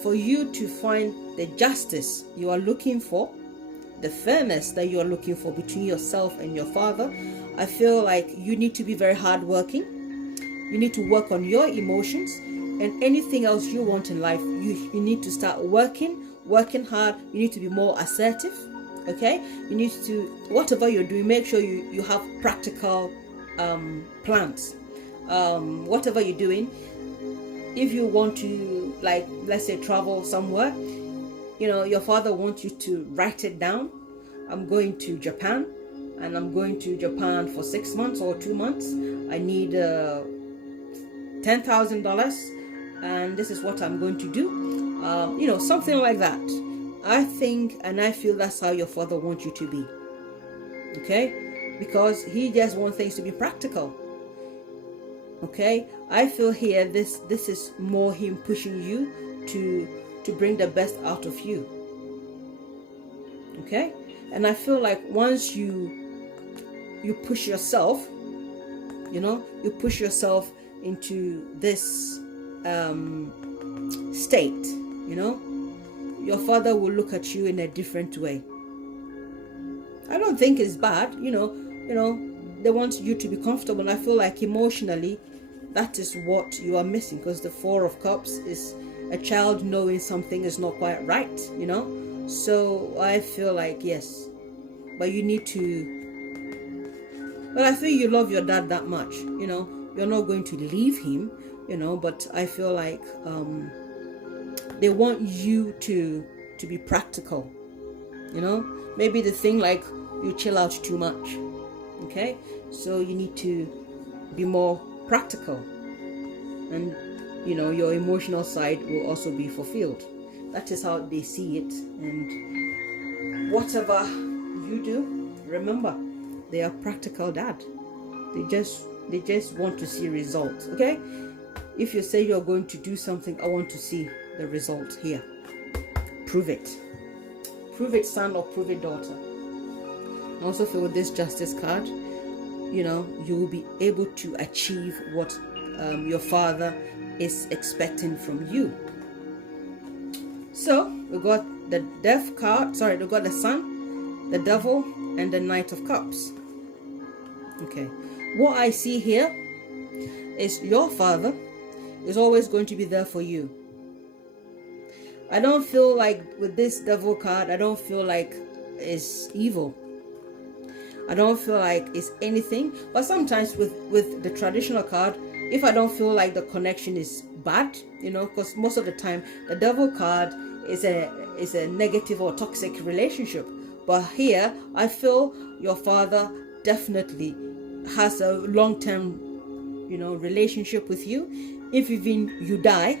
for you to find the justice you are looking for, the fairness that you are looking for between yourself and your father, I feel like you need to be very hardworking. You need to work on your emotions, and anything else you want in life, you need to start working hard. You need to be more assertive. Okay, you need to, whatever you're doing, make sure you have practical plans. Whatever you're doing, if you want to, like, let's say travel somewhere, you know, your father wants you to write it down. I'm going to Japan, and I'm going to Japan for 6 months or 2 months. I need $10,000, and this is what I'm going to do. You know, something like that. I think and I feel that's how your father wants you to be. Okay, because he just wants things to be practical. Okay, I feel here this is more him pushing you to bring the best out of you. Okay, and I feel like once you push yourself, you know, you push yourself into this state, you know, your father will look at you in a different way. I don't think it's bad, you know, they want you to be comfortable. And I feel like emotionally, that is what you are missing, because the Four of Cups is a child knowing something is not quite right, you know. So I feel like, yes, but you need to, well, I feel you love your dad that much, you know, you're not going to leave him, you know, but I feel like they want you to be practical, you know. Maybe the thing like you chill out too much. Okay, so you need to be more practical, and you know, your emotional side will also be fulfilled. That is how they see it. And whatever you do, remember, they are practical dad. They just want to see results. Okay, if you say you're going to do something, I want to see the result here. Prove it, son, or prove it, daughter. I also feel with this Justice card, you know, you will be able to achieve what your father is expecting from you. So we got the Death card, sorry, we got the Sun, the Devil, and the Knight of Cups. Okay, what I see here is your father is always going to be there for you. I don't feel like with this Devil card, I don't feel like it's evil. I don't feel like it's anything. But sometimes with the traditional card, if I don't feel like the connection is bad, you know, because most of the time the Devil card is a negative or toxic relationship. But here I feel your father definitely has a long-term, you know, relationship with you. If even you die,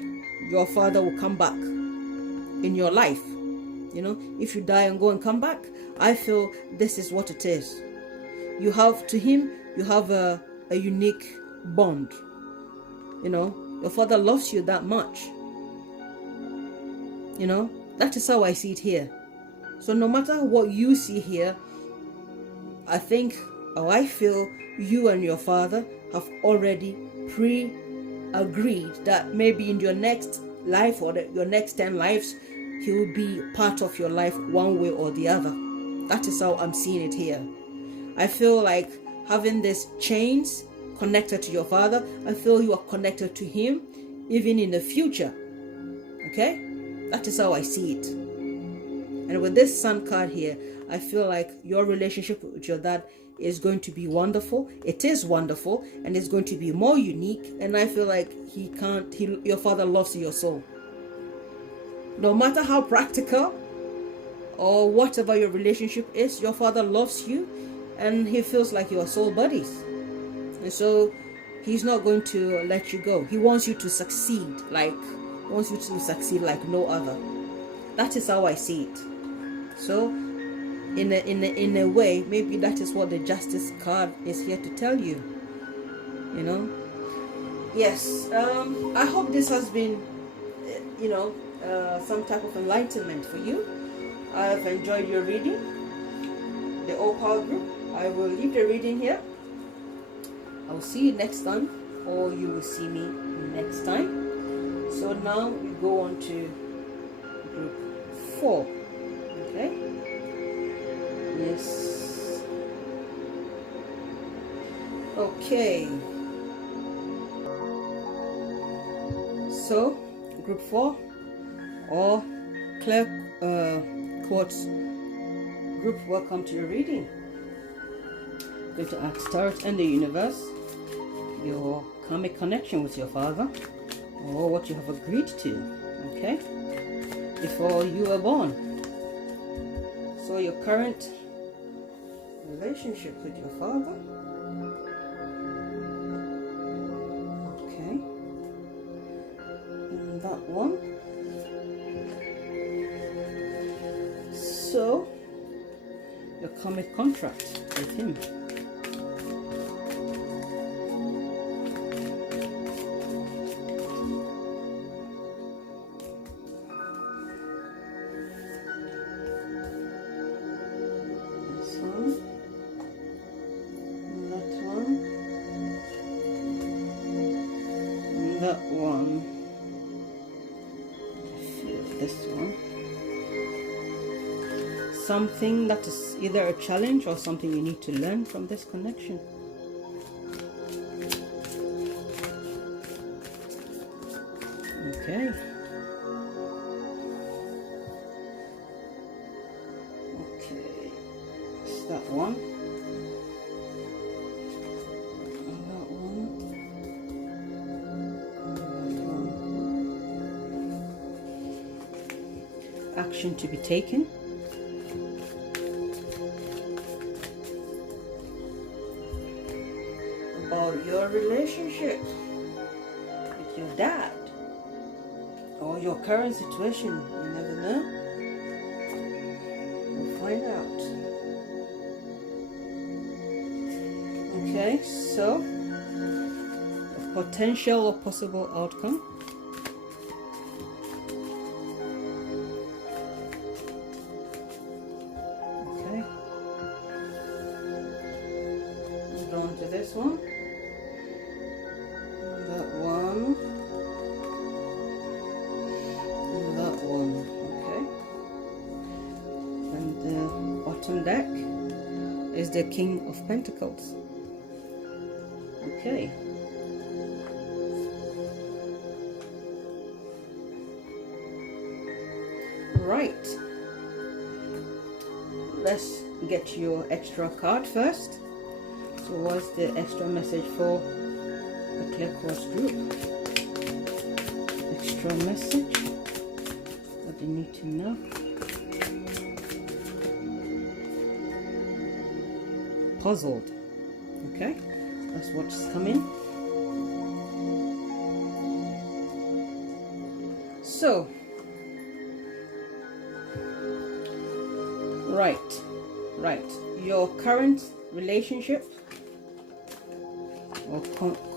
your father will come back in your life. You know, if you die and go and come back, I feel this is what it is. You have to him, you have a unique bond. You know, your father loves you that much. You know, that is how I see it here. So no matter what you see here, I think, or I feel you and your father have already pre-agreed that maybe in your next life or your next 10 lives, he will be part of your life one way or the other. That is how I'm seeing it here. I feel like having these chains connected to your father, I feel you are connected to him even in the future. Okay, that is how I see it. And with this Sun card here, I feel like your relationship with your dad is going to be wonderful. It is wonderful, and it's going to be more unique. And I feel like your father loves your soul. No matter how practical or whatever your relationship is, your father loves you, and he feels like you are soul buddies. And so he's not going to let you go. He wants you to succeed like no other. That is how I see it. So in a way, maybe that is what the Justice card is here to tell you. You know, yes. I hope this has been, you know, some type of enlightenment for you. I've enjoyed your reading, the Opal group. I will leave the reading here. I will see you next time, or you will see me next time. So now we go on to group 4. Okay. Yes. Okay. So group 4, or clear quartz group, welcome to your reading. I'm going to ask Tarot and the universe your karmic connection with your father, or what you have agreed to, okay, before you were born. So your current relationship with your father, okay, and that one. So your karmic contract with him. That one, I feel this one, something that is either a challenge or something you need to learn from this connection. Okay. Okay, it's that one. Action to be taken. About your relationship with your dad, or your current situation. You never know. We'll find out. Okay, so a potential or possible outcome. On to this one, that one, and that one. Okay, and the bottom deck is the King of Pentacles. Okay, right, let's get your extra card first. So what's the extra message for the Clear Quartz group? Extra message that they need to know. Puzzled. Okay, that's what's coming. So, right, your current relationship or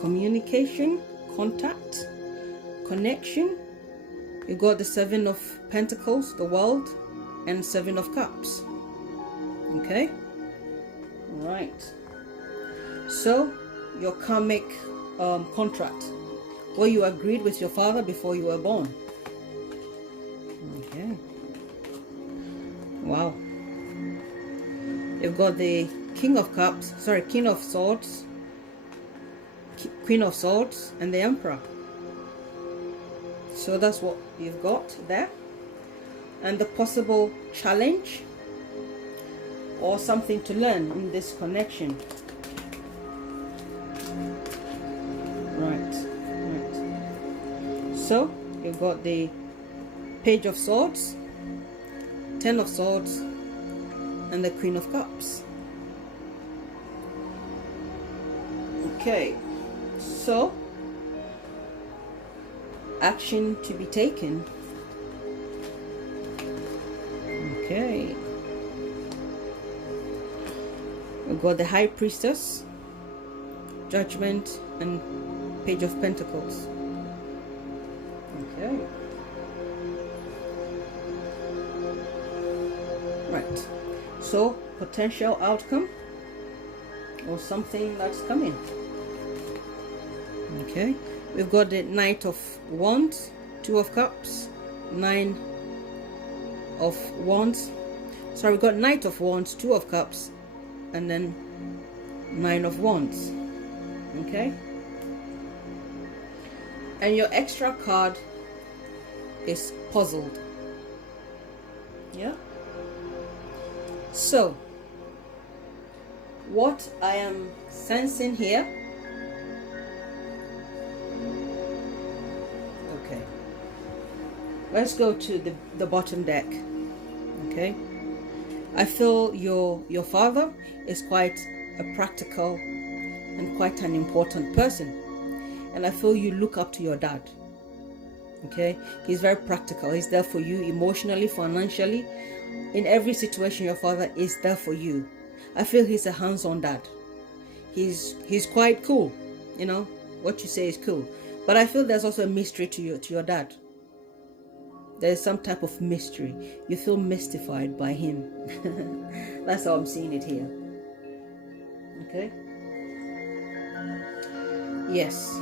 communication, contact, connection. You got the 7 of Pentacles, the World, and 7 of Cups. Okay, right. So your karmic contract, what you agreed with your father before you were born. Okay. Wow. You've got the King of Cups, sorry, King of Swords, Queen of Swords, and the Emperor. So that's what you've got there. And the possible challenge or something to learn in this connection. Right. So you've got the Page of Swords, 10 of Swords, and the Queen of Cups. Okay, so action to be taken. Okay. We've got the High Priestess, Judgment, and Page of Pentacles. Okay. Right. So, potential outcome or something that's coming. Okay. We've got the Knight of Wands, Two of Cups, Nine of Wands. Sorry, we've got Knight of Wands, Two of Cups, and then Nine of Wands. Okay. And your extra card is Puzzled. Yeah. So, what I am sensing here. Okay. Let's go to the bottom deck. Okay. I feel your father is quite a practical and quite an important person. And I feel you look up to your dad. Okay. He's very practical. He's there for you emotionally, financially. In every situation, your father is there for you. I feel he's a hands-on dad. He's quite cool. You know, what you say is cool. But I feel there's also a mystery to your dad. There's some type of mystery. You feel mystified by him. That's how I'm seeing it here. Okay. Yes.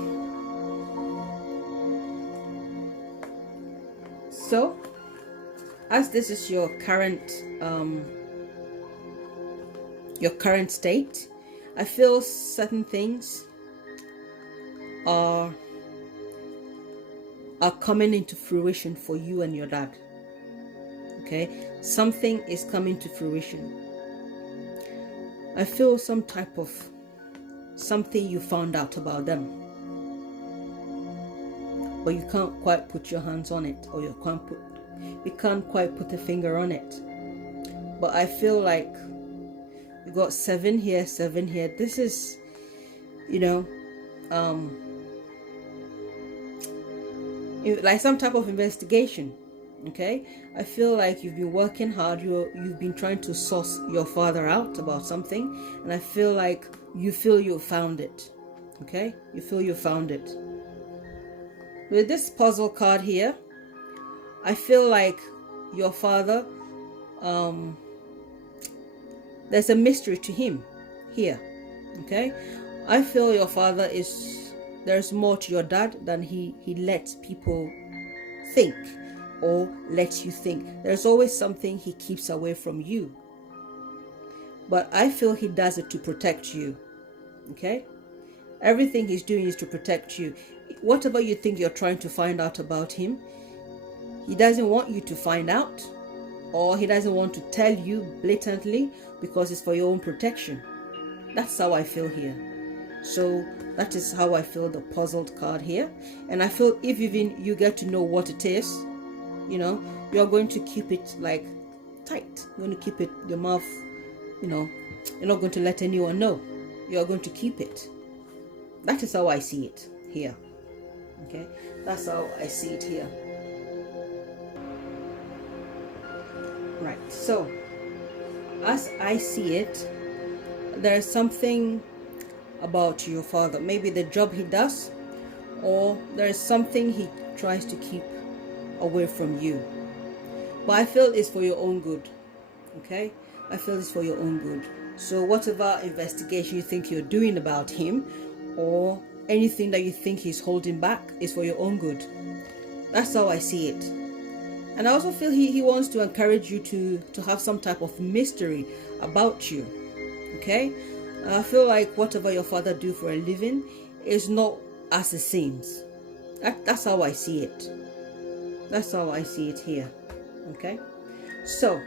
So, as this is your current state, I feel certain things are coming into fruition for you and your dad. Okay, something is coming to fruition. I feel some type of something you found out about them, but you can't quite put your hands on it, or you can't quite put a finger on it. But I feel like you got 7 here, 7 here. This is, you know, like some type of investigation. Okay, I feel like you've been working hard. You've been trying to source your father out about something, and I feel like you found it. Okay, you feel you found it. With this puzzle card here, I feel like your father, there's a mystery to him here. Okay, I feel your father there's more to your dad than he lets people think or lets you think. There's always something he keeps away from you, but I feel he does it to protect you. Okay, everything he's doing is to protect you. Whatever you think you're trying to find out about him, he doesn't want you to find out, or he doesn't want to tell you blatantly, because it's for your own protection. That's how I feel here. So that is how I feel the puzzled card here. And I feel if even you get to know what it is, you know, you're going to keep it like tight. You're going to keep it, your mouth, you know, you're not going to let anyone know. You're going to keep it. That is how I see it here. Okay, that's how I see it here. Right, so as I see it, there is something about your father, maybe the job he does, or there is something he tries to keep away from you, but I feel it's for your own good. Okay, I feel it's for your own good. So whatever investigation you think you're doing about him, or anything that you think he's holding back, is for your own good. That's how I see it. And I also feel he wants to encourage you to have some type of mystery about you. Okay, I feel like whatever your father do for a living is not as it seems. That's how I see it. That's how I see it here. Okay, so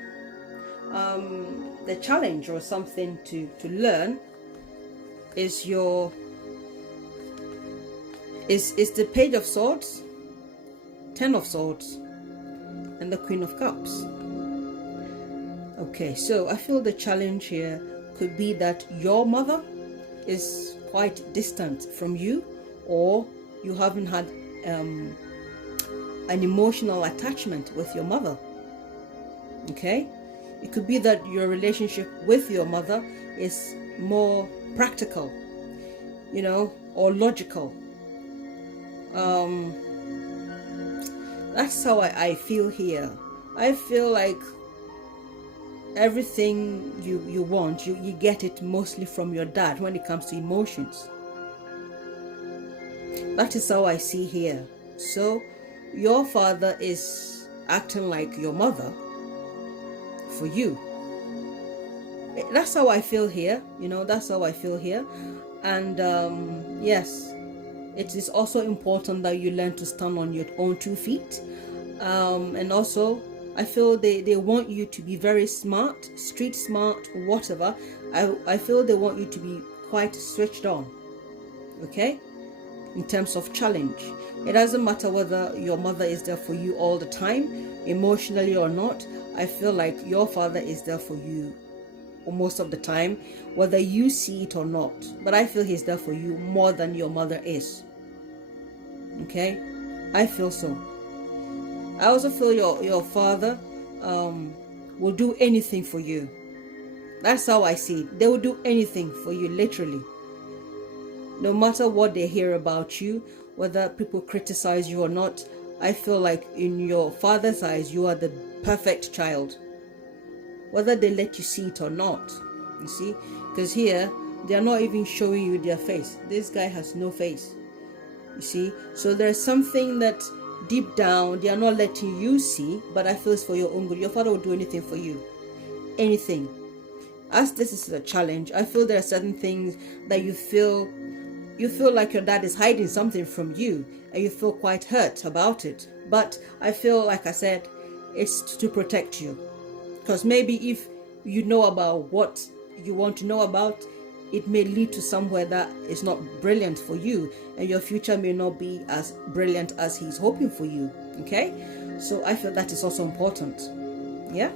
the challenge or something to learn is is the Page of Swords, 10 of Swords, and the Queen of Cups. Okay, so I feel the challenge here could be that your mother is quite distant from you, or you haven't had an emotional attachment with your mother. Okay, It could be that your relationship with your mother is more practical, or logical. That's how I feel here. I feel like everything you want, you get it mostly from your dad when it comes to emotions. That is how I see here. So your father is acting like your mother for you. That's how I feel here. That's how I feel here. And yes, it is also important that you learn to stand on your own 2 feet. And also, I feel they want you to be very smart, street smart, whatever. I feel they want you to be quite switched on, okay, in terms of challenge. It doesn't matter whether your mother is there for you all the time, emotionally or not. I feel like your father is there for you most of the time, whether you see it or not. But I feel he's there for you more than your mother is. Okay, I feel so. I also feel your father will do anything for you. That's how I see it. They will do anything for you, literally. No matter what they hear about you, whether people criticize you or not, I feel like in your father's eyes, you are the perfect child. Whether they let you see it or not, you see? Because here, they are not even showing you their face. This guy has no face, you see? So there's something that deep down they are not letting you see, but I feel it's for your own good. Your father will do anything for you. Anything. As this is a challenge, I feel there are certain things that you feel like your dad is hiding something from you, and you feel quite hurt about it. But I feel, like I said, it's to protect you. Because maybe if you know about what you want to know about, it may lead to somewhere that is not brilliant for you, and your future may not be as brilliant as he's hoping for you. Okay, so I feel that is also important. Yeah,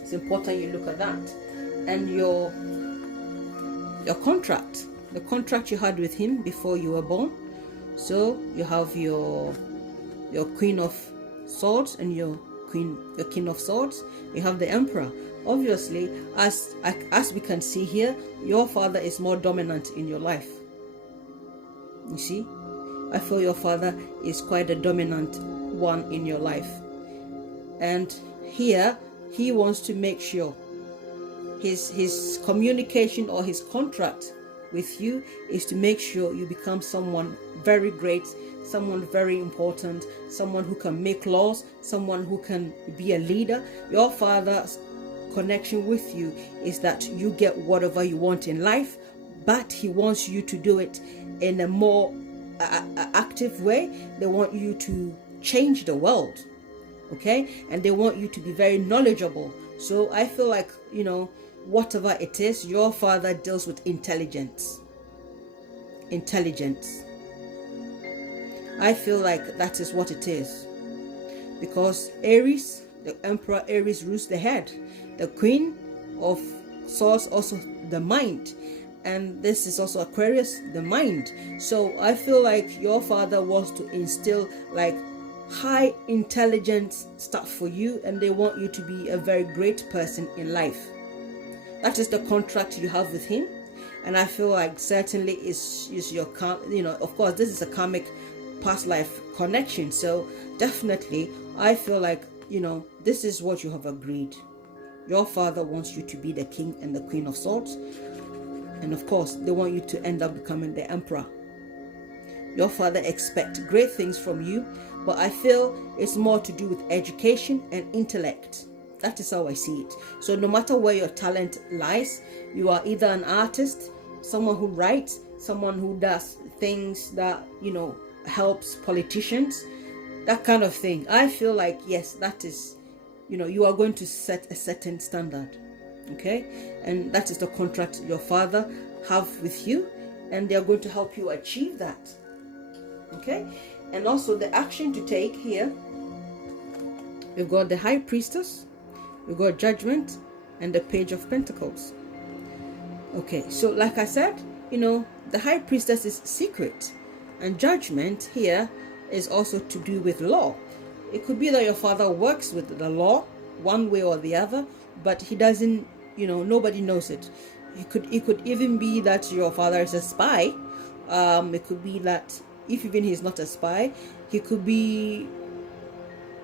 it's important you look at that. And your contract, the contract you had with him before you were born. So you have your Queen of Swords and your King of Swords. You have the Emperor. Obviously, as we can see here, your father is more dominant in your life. You see, I feel your father is quite a dominant one in your life, and here he wants to make sure his communication or his contract with you is to make sure you become someone very great, someone very important, someone who can make laws, someone who can be a leader. Your father's connection with you is that you get whatever you want in life, but he wants you to do it in a more active way. They want you to change the world, okay? And they want you to be very knowledgeable. So I feel like, whatever it is, your father deals with intelligence. I feel like that is what it is, because Aries, the Emperor Aries, rules the head. The Queen of Swords also the mind, and this is also Aquarius, the mind. So I feel like your father wants to instill like high intelligence stuff for you, and they want you to be a very great person in life. That is the contract you have with him, and I feel like certainly is your of course this is a karmic past life connection. So definitely I feel like this is what you have agreed. Your father wants you to be the King and the Queen of Swords, and of course they want you to end up becoming the Emperor. Your father expects great things from you, but I feel it's more to do with education and intellect. That is how I see it. So no matter where your talent lies, you are either an artist, someone who writes, someone who does things that helps politicians, that kind of thing. I feel like, yes, that is, you are going to set a certain standard, okay? And that is the contract your father have with you, and they are going to help you achieve that, okay? And also the action to take here, we've got the High Priestess, we've got Judgment, and the Page of Pentacles. Okay, so like I said, the High Priestess is secret, and Judgment here is also to do with law. It could be that your father works with the law, one way or the other, but he doesn't, nobody knows it. It could even be that your father is a spy. It could be that if even he's not a spy, he could be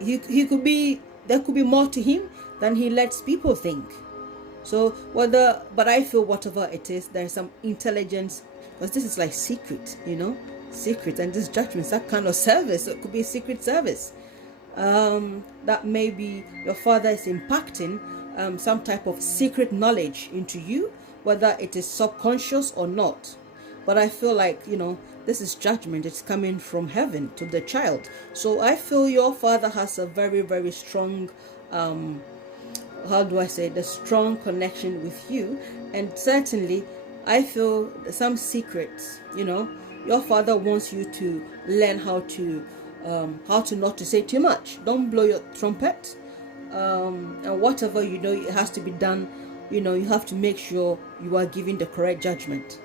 there could be more to him than he lets people think. So but I feel whatever it is, there's some intelligence, because this is like secret, secret, and this judgment, that kind of service. So it could be a secret service that maybe your father is impacting some type of secret knowledge into you, whether it is subconscious or not. But I feel like, this is judgment. It's coming from heaven to the child. So I feel your father has a very, very strong, the strong connection with you. And certainly, I feel some secrets, your father wants you to learn how to not to say too much. Don't blow your trumpet. And whatever, it has to be done, you have to make sure you are giving the correct judgment.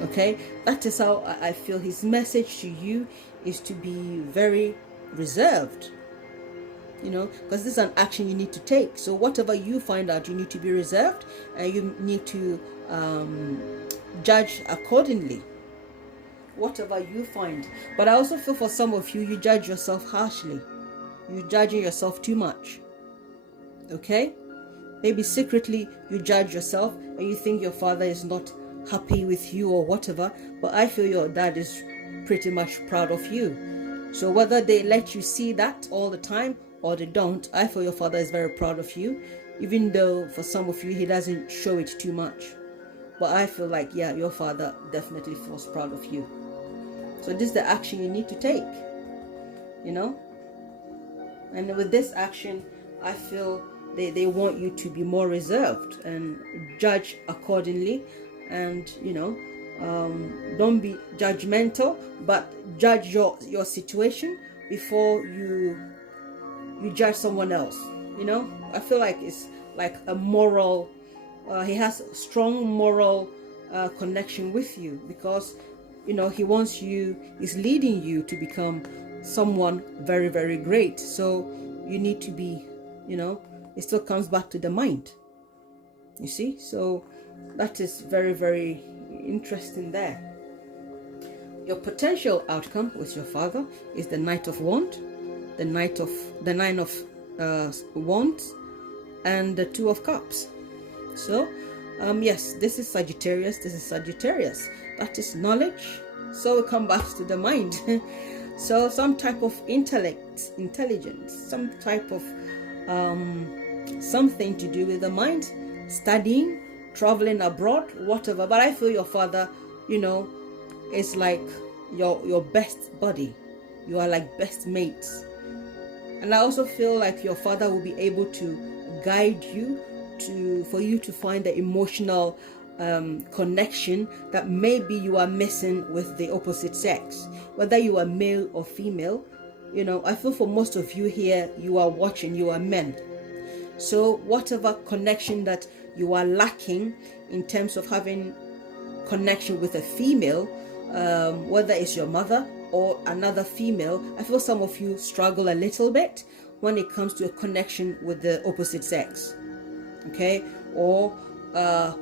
Okay, that is how I feel his message to you is to be very reserved, because this is an action you need to take. So whatever you find out, you need to be reserved, and you need to judge accordingly, whatever you find. But I also feel for some of you, you judge yourself harshly. You're judging yourself too much. Okay, maybe secretly you judge yourself and you think your father is not happy with you or whatever, but I feel your dad is pretty much proud of you. So whether they let you see that all the time or they don't, I feel your father is very proud of you, even though for some of you he doesn't show it too much. But I feel like, yeah, your father definitely feels proud of you. So this is the action you need to take, and with this action, I feel they want you to be more reserved and judge accordingly. And don't be judgmental, but judge your situation before you judge someone else. I feel like it's like a moral, he has a strong moral connection with you, because he's leading you to become someone very, very great. So you need to be, it still comes back to the mind, you see. So that is very, very interesting there. Your potential outcome with your father is the Knight of Wands, the Nine of Wands, and the Two of Cups. So yes, this is Sagittarius. That is knowledge. So it comes back to the mind. So some type of intelligence, some type of something to do with the mind, studying, traveling abroad, whatever. But I feel your father, is like your best buddy. You are like best mates. And I also feel like your father will be able to guide you for you to find the emotional connection that maybe you are missing with the opposite sex, whether you are male or female. I feel for most of you here, you are watching, you are men. So whatever connection that you are lacking in terms of having connection with a female, whether it's your mother or another female, I feel some of you struggle a little bit when it comes to a connection with the opposite sex, okay, or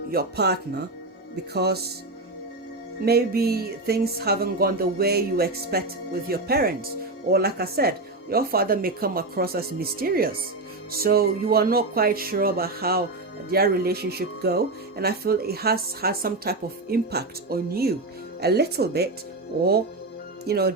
your partner, because maybe things haven't gone the way you expect with your parents, or like I said, your father may come across as mysterious, so you are not quite sure about how their relationship go, and I feel it has some type of impact on you a little bit, or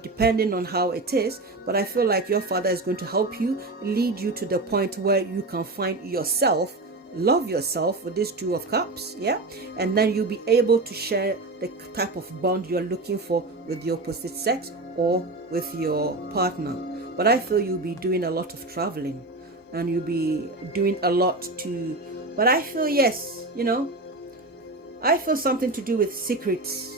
depending on how it is. But I feel like your father is going to help you, lead you to the point where you can find yourself, love yourself with this Two of Cups, yeah, and then you'll be able to share the type of bond you're looking for with the opposite sex or with your partner. But I feel you'll be doing a lot of traveling, and you'll be doing a lot but I feel, yes, I feel something to do with secrets.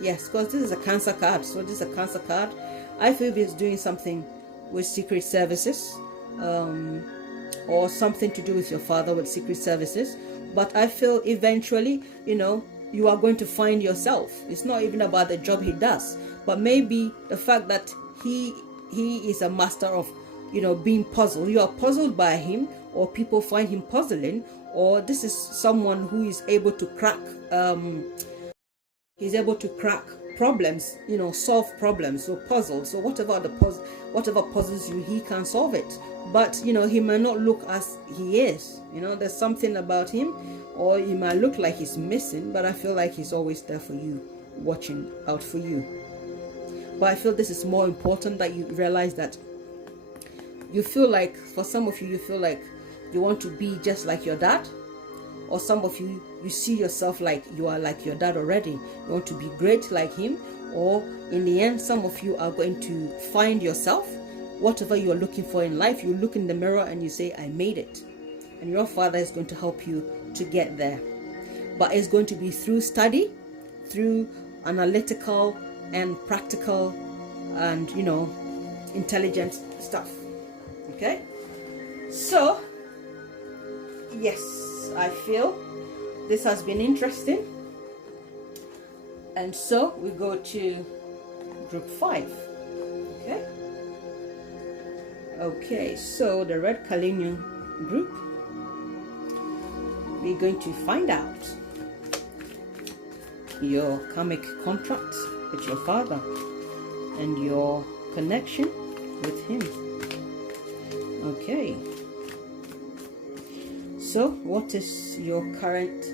Yes, because this is a Cancer card. So this is a Cancer card. I feel he's doing something with secret services, or something to do with your father with secret services. But I feel eventually, you are going to find yourself. It's not even about the job he does, but maybe the fact that he is a master of, you know, being puzzled. You are puzzled by him, or people find him puzzling, or this is someone who is able to crack, he's able to crack problems, you know, solve problems, so puzzles. So whatever puzzles you, he can solve it. But you know, he may not look as he is. You know, there's something about him, or he might look like he's missing, but I feel like he's always there for you, watching out for you. But I feel this is more important, that you realize that you feel like, for some of you, you feel like you want to be just like your dad, or some of you, you see yourself like you are like your dad already. You want to be great like him, or in the end, some of you are going to find yourself. Whatever you are looking for in life, you look in the mirror and you say, I made it. And your father is going to help you to get there. But it's going to be through study, through analytical and practical and, you know, intelligent stuff. Okay? So, yes, I feel this has been interesting. And so we go to group 5. Okay? Okay, so the red Carnelian group, we're going to find out your karmic contract with your father and your connection with him. Okay, so what is your current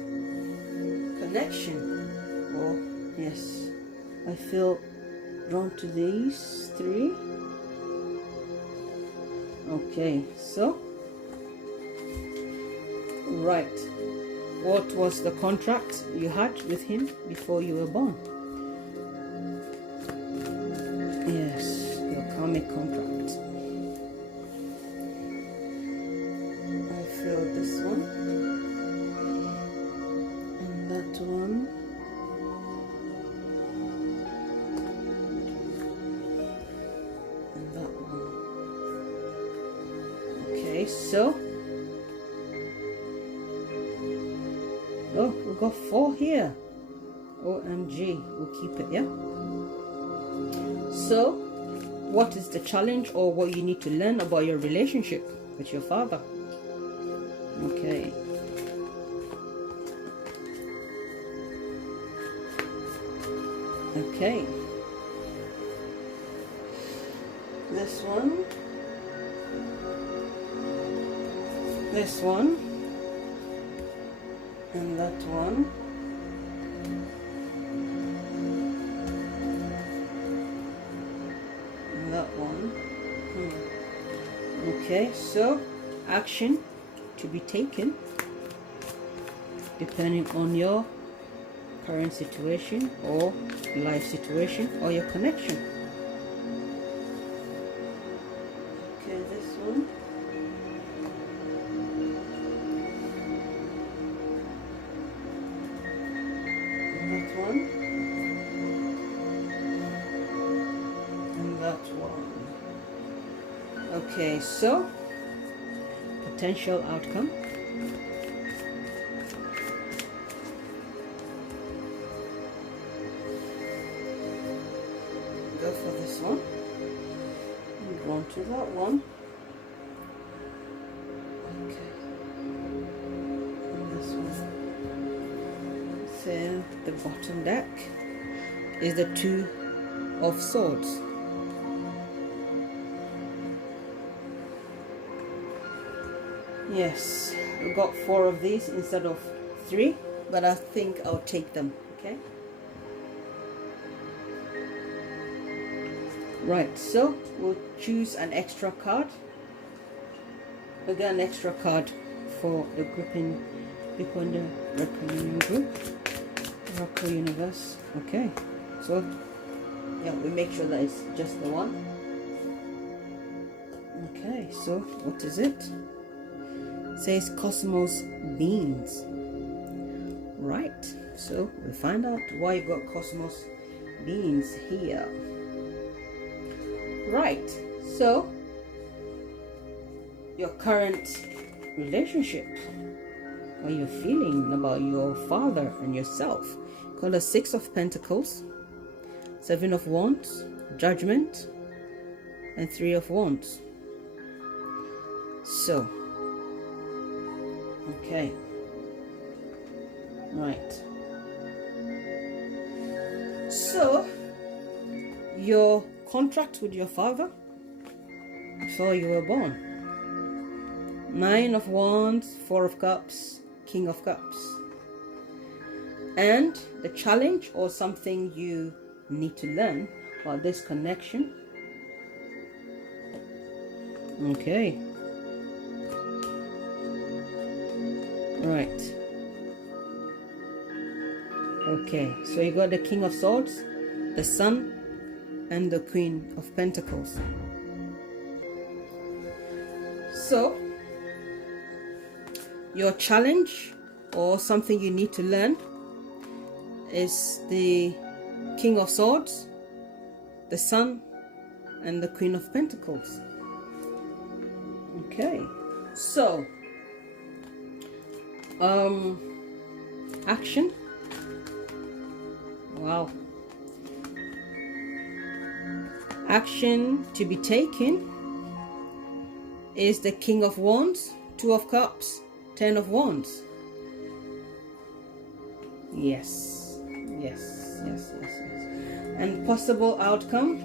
connection? Oh yes, I feel drawn to these 3. Okay, so right, what was the contract you had with him before you were born? Yes, your karmic contract. I feel this one and that one. And that one. Okay, so oh, we got 4 here. OMG, we'll keep it, yeah? So, what is the challenge, or what you need to learn about your relationship with your father? Okay. Okay. This one. This one. And that one. And that one. Okay, so action to be taken depending on your current situation or life situation or your connection. Okay, this one. That one and that one. Okay, so potential outcome. Go for this one. Move on to that one. Okay, and this one. Then the bottom deck is the 2 of Swords. Yes, we got 4 of these instead of 3, but I think I'll take them. Okay. Right, so we'll choose an extra card. We'll get an extra card for the grouping people in the Red Carnelian group. Oracle Universe. Okay, so yeah, we make sure that it's just the one. Okay, so what is it? It says Cosmos Beings. Right, so we find out why you got Cosmos Beings here. Right, so your current relationship, what you're feeling about your father and yourself. Call the 6 of Pentacles, 7 of Wands, Judgment, and 3 of Wands. So, okay, right. So, your contract with your father before you were born. 9 of Wands, 4 of Cups, King of Cups. And the challenge or something you need to learn about this connection. Okay. Right. Okay, so you got the King of Swords, the Sun, and the Queen of Pentacles. So, your challenge or something you need to learn is the King of Swords, the Sun, and the Queen of Pentacles. Okay, so action. Wow. Action to be taken is the King of Wands, 2 of Cups, 10 of Wands. Yes, yes, yes, yes, yes. And possible outcome.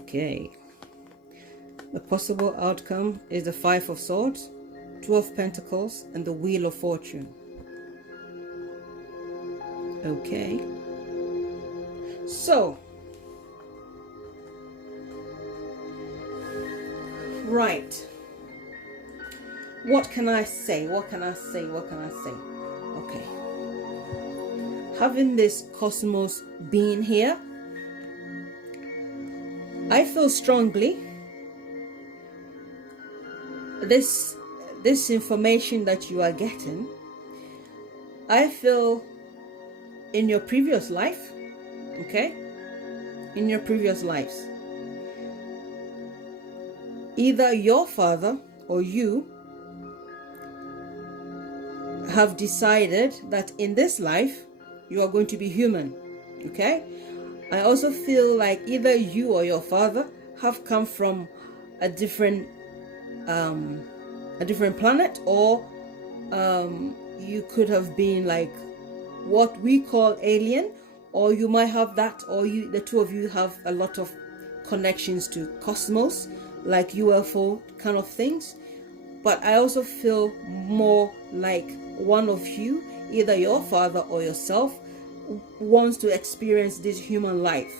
Okay. The possible outcome is the 5 of Swords, 2 of Pentacles, and the Wheel of Fortune. Okay. So, right. What can I say? What can I say? What can I say? Okay. Having this cosmos being here, I feel strongly this information that you are getting, I feel in your previous life, okay, in your previous lives, either your father or you have decided that in this life you are going to be human. Okay, I also feel like either you or your father have come from a different planet, or you could have been like what we call alien, or you might have that, or the two of you have a lot of connections to cosmos, like UFO kind of things. But I also feel more like one of you, either your father or yourself, wants to experience this human life,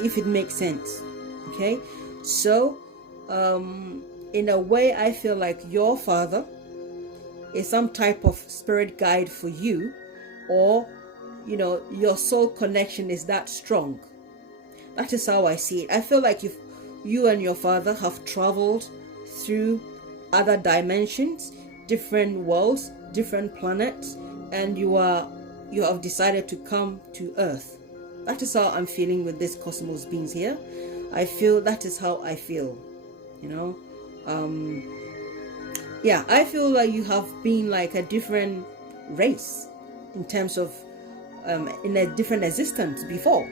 if it makes sense. Okay, so in a way I feel like your father is some type of spirit guide for you, or you know, your soul connection is that strong. That is how I see it. I feel like if you and your father have traveled through other dimensions, different worlds, different planets, and you have decided to come to Earth. That is how I'm feeling with this cosmos beings here. I feel that is how I feel, you know. Yeah, I feel like you have been like a different race in terms of in a different existence before,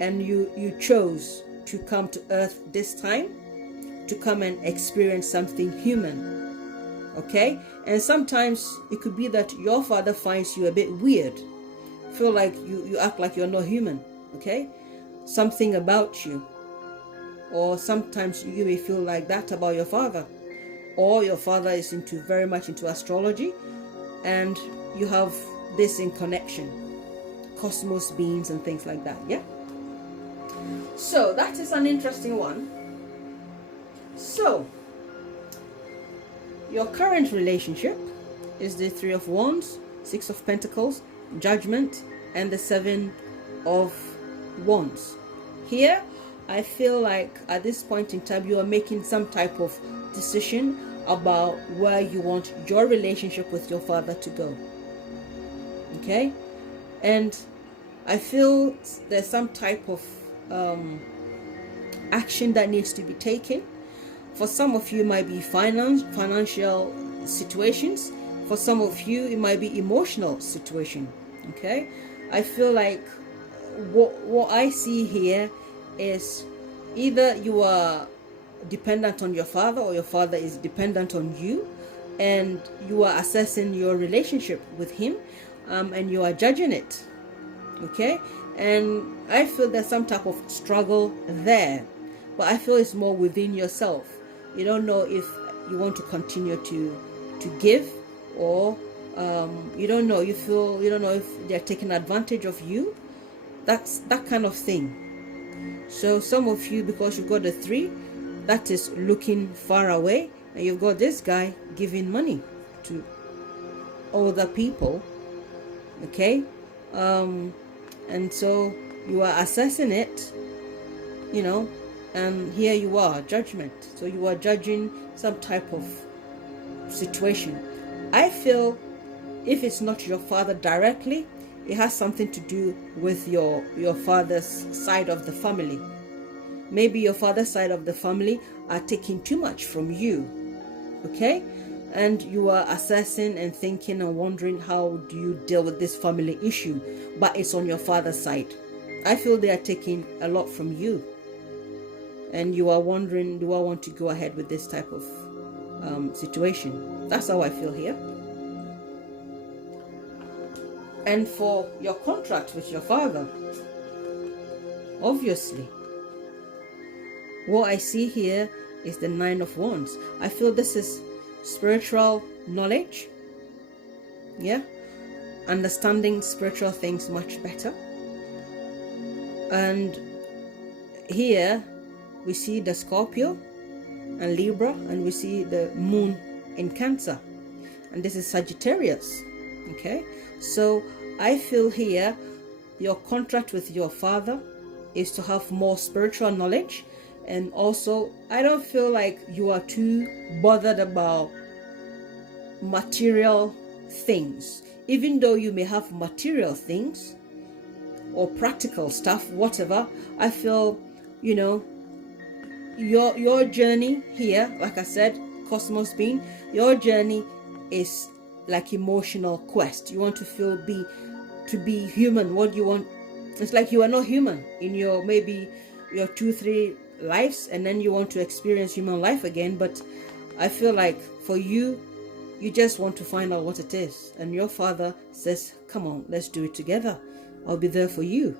and you chose to come to Earth this time to come and experience something human. Okay, and sometimes it could be that your father finds you a bit weird, feel like you act like you're not human. Okay, something about you, or sometimes you may feel like that about your father, or your father is very much into astrology, and you have this in connection, cosmos beings and things like that. Yeah, so that is an interesting one. So your current relationship is the 3 of Wands, 6 of Pentacles, Judgment, and the 7 of Wands. Here, I feel like at this point in time, you are making some type of decision about where you want your relationship with your father to go. Okay? And I feel there's some type of action that needs to be taken. For some of you, it might be financial situations. For some of you, it might be emotional situation. Okay, I feel like what I see here is either you are dependent on your father, or your father is dependent on you, and you are assessing your relationship with him, and you are judging it. Okay, and I feel there's some type of struggle there, but I feel it's more within yourself. You don't know if you want to continue to give, or you don't know, you don't know if they're taking advantage of you. That's that kind of thing. So some of you, because you've got the 3, that is looking far away, and you've got this guy giving money to other people. Okay, and so you are assessing it, you know, and here you are, judgment. So you are judging some type of situation. I feel if it's not your father directly, it has something to do with your father's side of the family. Maybe your father's side of the family are taking too much from you. Okay, and you are assessing and thinking and wondering, how do you deal with this family issue? But it's on your father's side. I feel they are taking a lot from you, and you are wondering, do I want to go ahead with this type of situation? That's how I feel here. And for your contract with your father, obviously, what I see here is the 9 of Wands. I feel this is spiritual knowledge. Yeah, understanding spiritual things much better. And here we see the Scorpio and Libra, and we see the moon in Cancer, and this is Sagittarius. Okay, so I feel here your contract with your father is to have more spiritual knowledge. And also, I don't feel like you are too bothered about material things. Even though you may have material things or practical stuff, whatever, I feel, you know, your journey here, like I said, Cosmos being, your journey is like emotional quest. You want to feel to be human. What you want, it's like you are not human in your maybe your 2-3 lives, and then you want to experience human life again. But I feel like for you, you just want to find out what it is, and your father says, come on, let's do it together. I'll be there for you,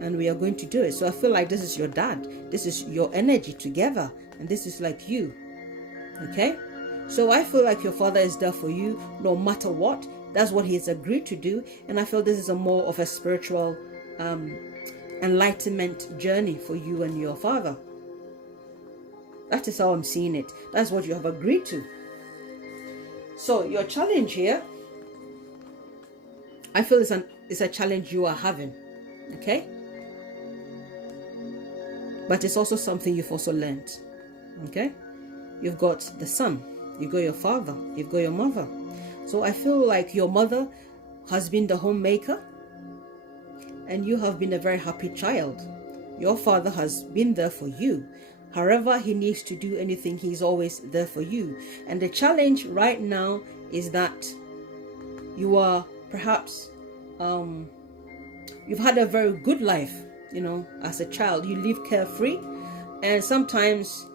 and we are going to do it. So I feel like this is your dad, this is your energy together, and this is like you. Okay, so I feel like your father is there for you no matter what. That's what he's agreed to do, and I feel this is a more of a spiritual enlightenment journey for you and your father. That is how I'm seeing it. That's what you have agreed to. So your challenge here, I feel it's a challenge you are having. Okay, but it's also something you've also learned. Okay, you've got the son, you've got your father, you've got your mother. So I feel like your mother has been the homemaker, and you have been a very happy child. Your father has been there for you. However he needs to do anything, he's always there for you. And the challenge right now is that you are perhaps, you've had a very good life, you know, as a child. You live carefree, and sometimes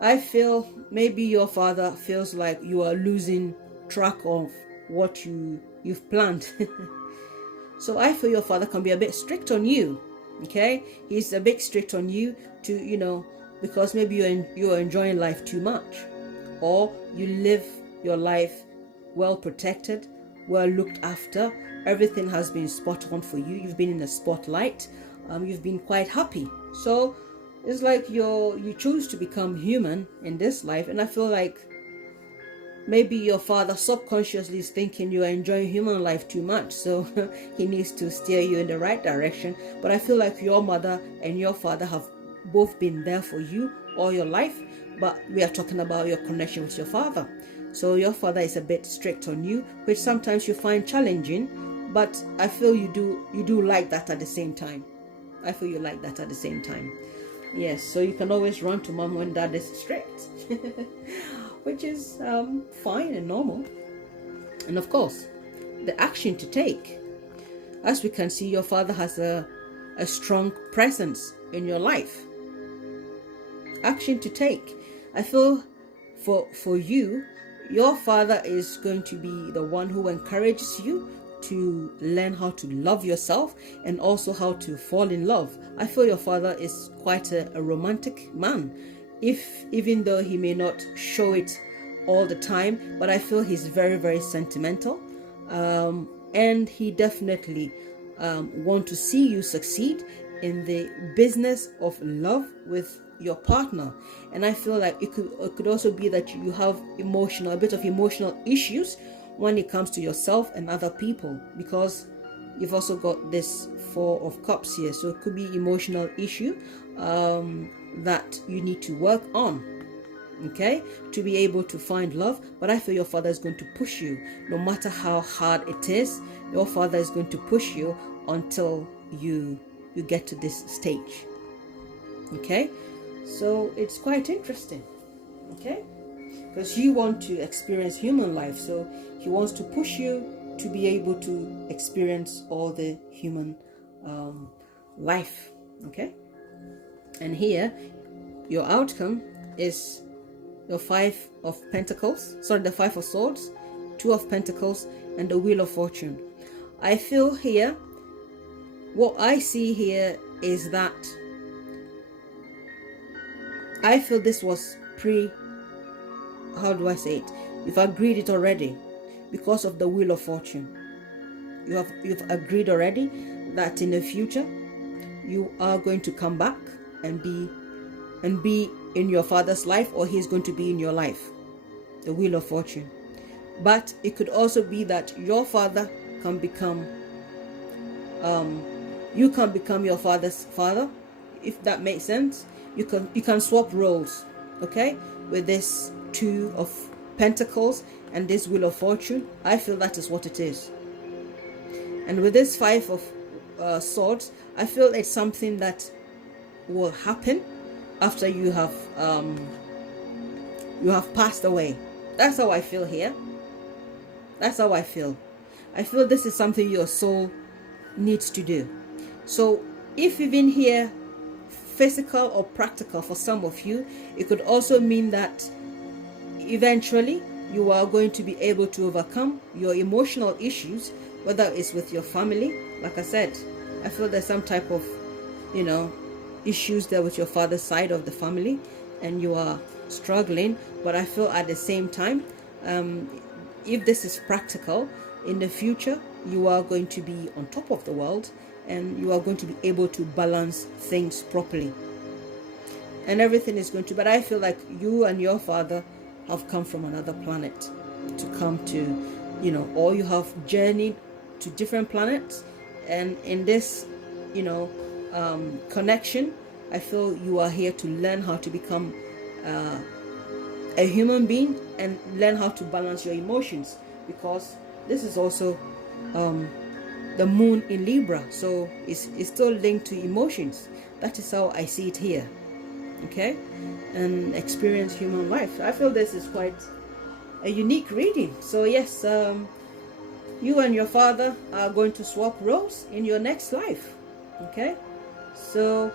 I feel maybe your father feels like you are losing track of what you've planned. So I feel your father can be a bit strict on you. Okay, he's a bit strict on you to, you know, because maybe you're enjoying life too much, or you live your life well protected, well looked after. Everything has been spot on for you. You've been in the spotlight. You've been quite happy. So it's like you choose to become human in this life, and I feel like maybe your father subconsciously is thinking you are enjoying human life too much, so he needs to steer you in the right direction. But I feel like your mother and your father have both been there for you all your life, but we are talking about your connection with your father. So your father is a bit strict on you, which sometimes you find challenging, but I feel you do like that at the same time. I feel you like that at the same time. Yes, so you can always run to mom when dad is strict. Which is fine and normal. And of course, the action to take. As we can see, your father has a strong presence in your life. Action to take. I feel for you, your father is going to be the one who encourages you to learn how to love yourself and also how to fall in love. I feel your father is quite a romantic man, even though he may not show it all the time, but I feel he's very, very sentimental, and he definitely want to see you succeed in the business of love with your partner. And I feel like it could also be that you have a bit of emotional issues when it comes to yourself and other people, because you've also got this Four of Cups here. So it could be emotional issue that you need to work on, okay, to be able to find love. But I feel your father is going to push you, no matter how hard it is. Your father is going to push you until you get to this stage, okay? So it's quite interesting, okay, because you want to experience human life, so he wants to push you to be able to experience all the human life, okay? And here your outcome is your Five of Pentacles, sorry, the Five of Swords, Two of Pentacles, and the Wheel of Fortune. I feel here, what I see here is that I feel this was how do I say it? You've agreed it already because of the Wheel of Fortune. You've agreed already that in the future you are going to come back and be in your father's life, or he's going to be in your life. The Wheel of Fortune. But it could also be that your father can become you can become your father's father, if that makes sense. You can swap roles, okay, with this Two of Pentacles and this Wheel of Fortune. I feel that is what it is. And with this Five of Swords, I feel it's something that will happen after you have passed away. That's how I feel here. That's how I feel. I feel this is something your soul needs to do. So if even here, physical or practical for some of you, it could also mean that eventually you are going to be able to overcome your emotional issues, whether it's with your family. Like I said, I feel there's some type of, issues there with your father's side of the family, and you are struggling. But I feel at the same time, if this is practical, in the future you are going to be on top of the world, and you are going to be able to balance things properly, and everything is going to, but I feel like you and your father have come from another planet to come to, or you have journeyed to different planets, and in this, connection, I feel you are here to learn how to become a human being and learn how to balance your emotions, because this is also the moon in Libra, so it's still linked to emotions. That is how I see it here, okay? And experience human life. I feel this is quite a unique reading. So yes, you and your father are going to swap roles in your next life, okay? So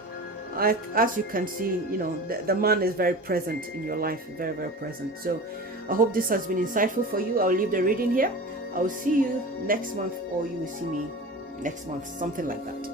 as you can see, the man is very present in your life, very, very present. So I hope this has been insightful for you. I'll leave the reading here. I will see you next month, or you will see me next month, something like that.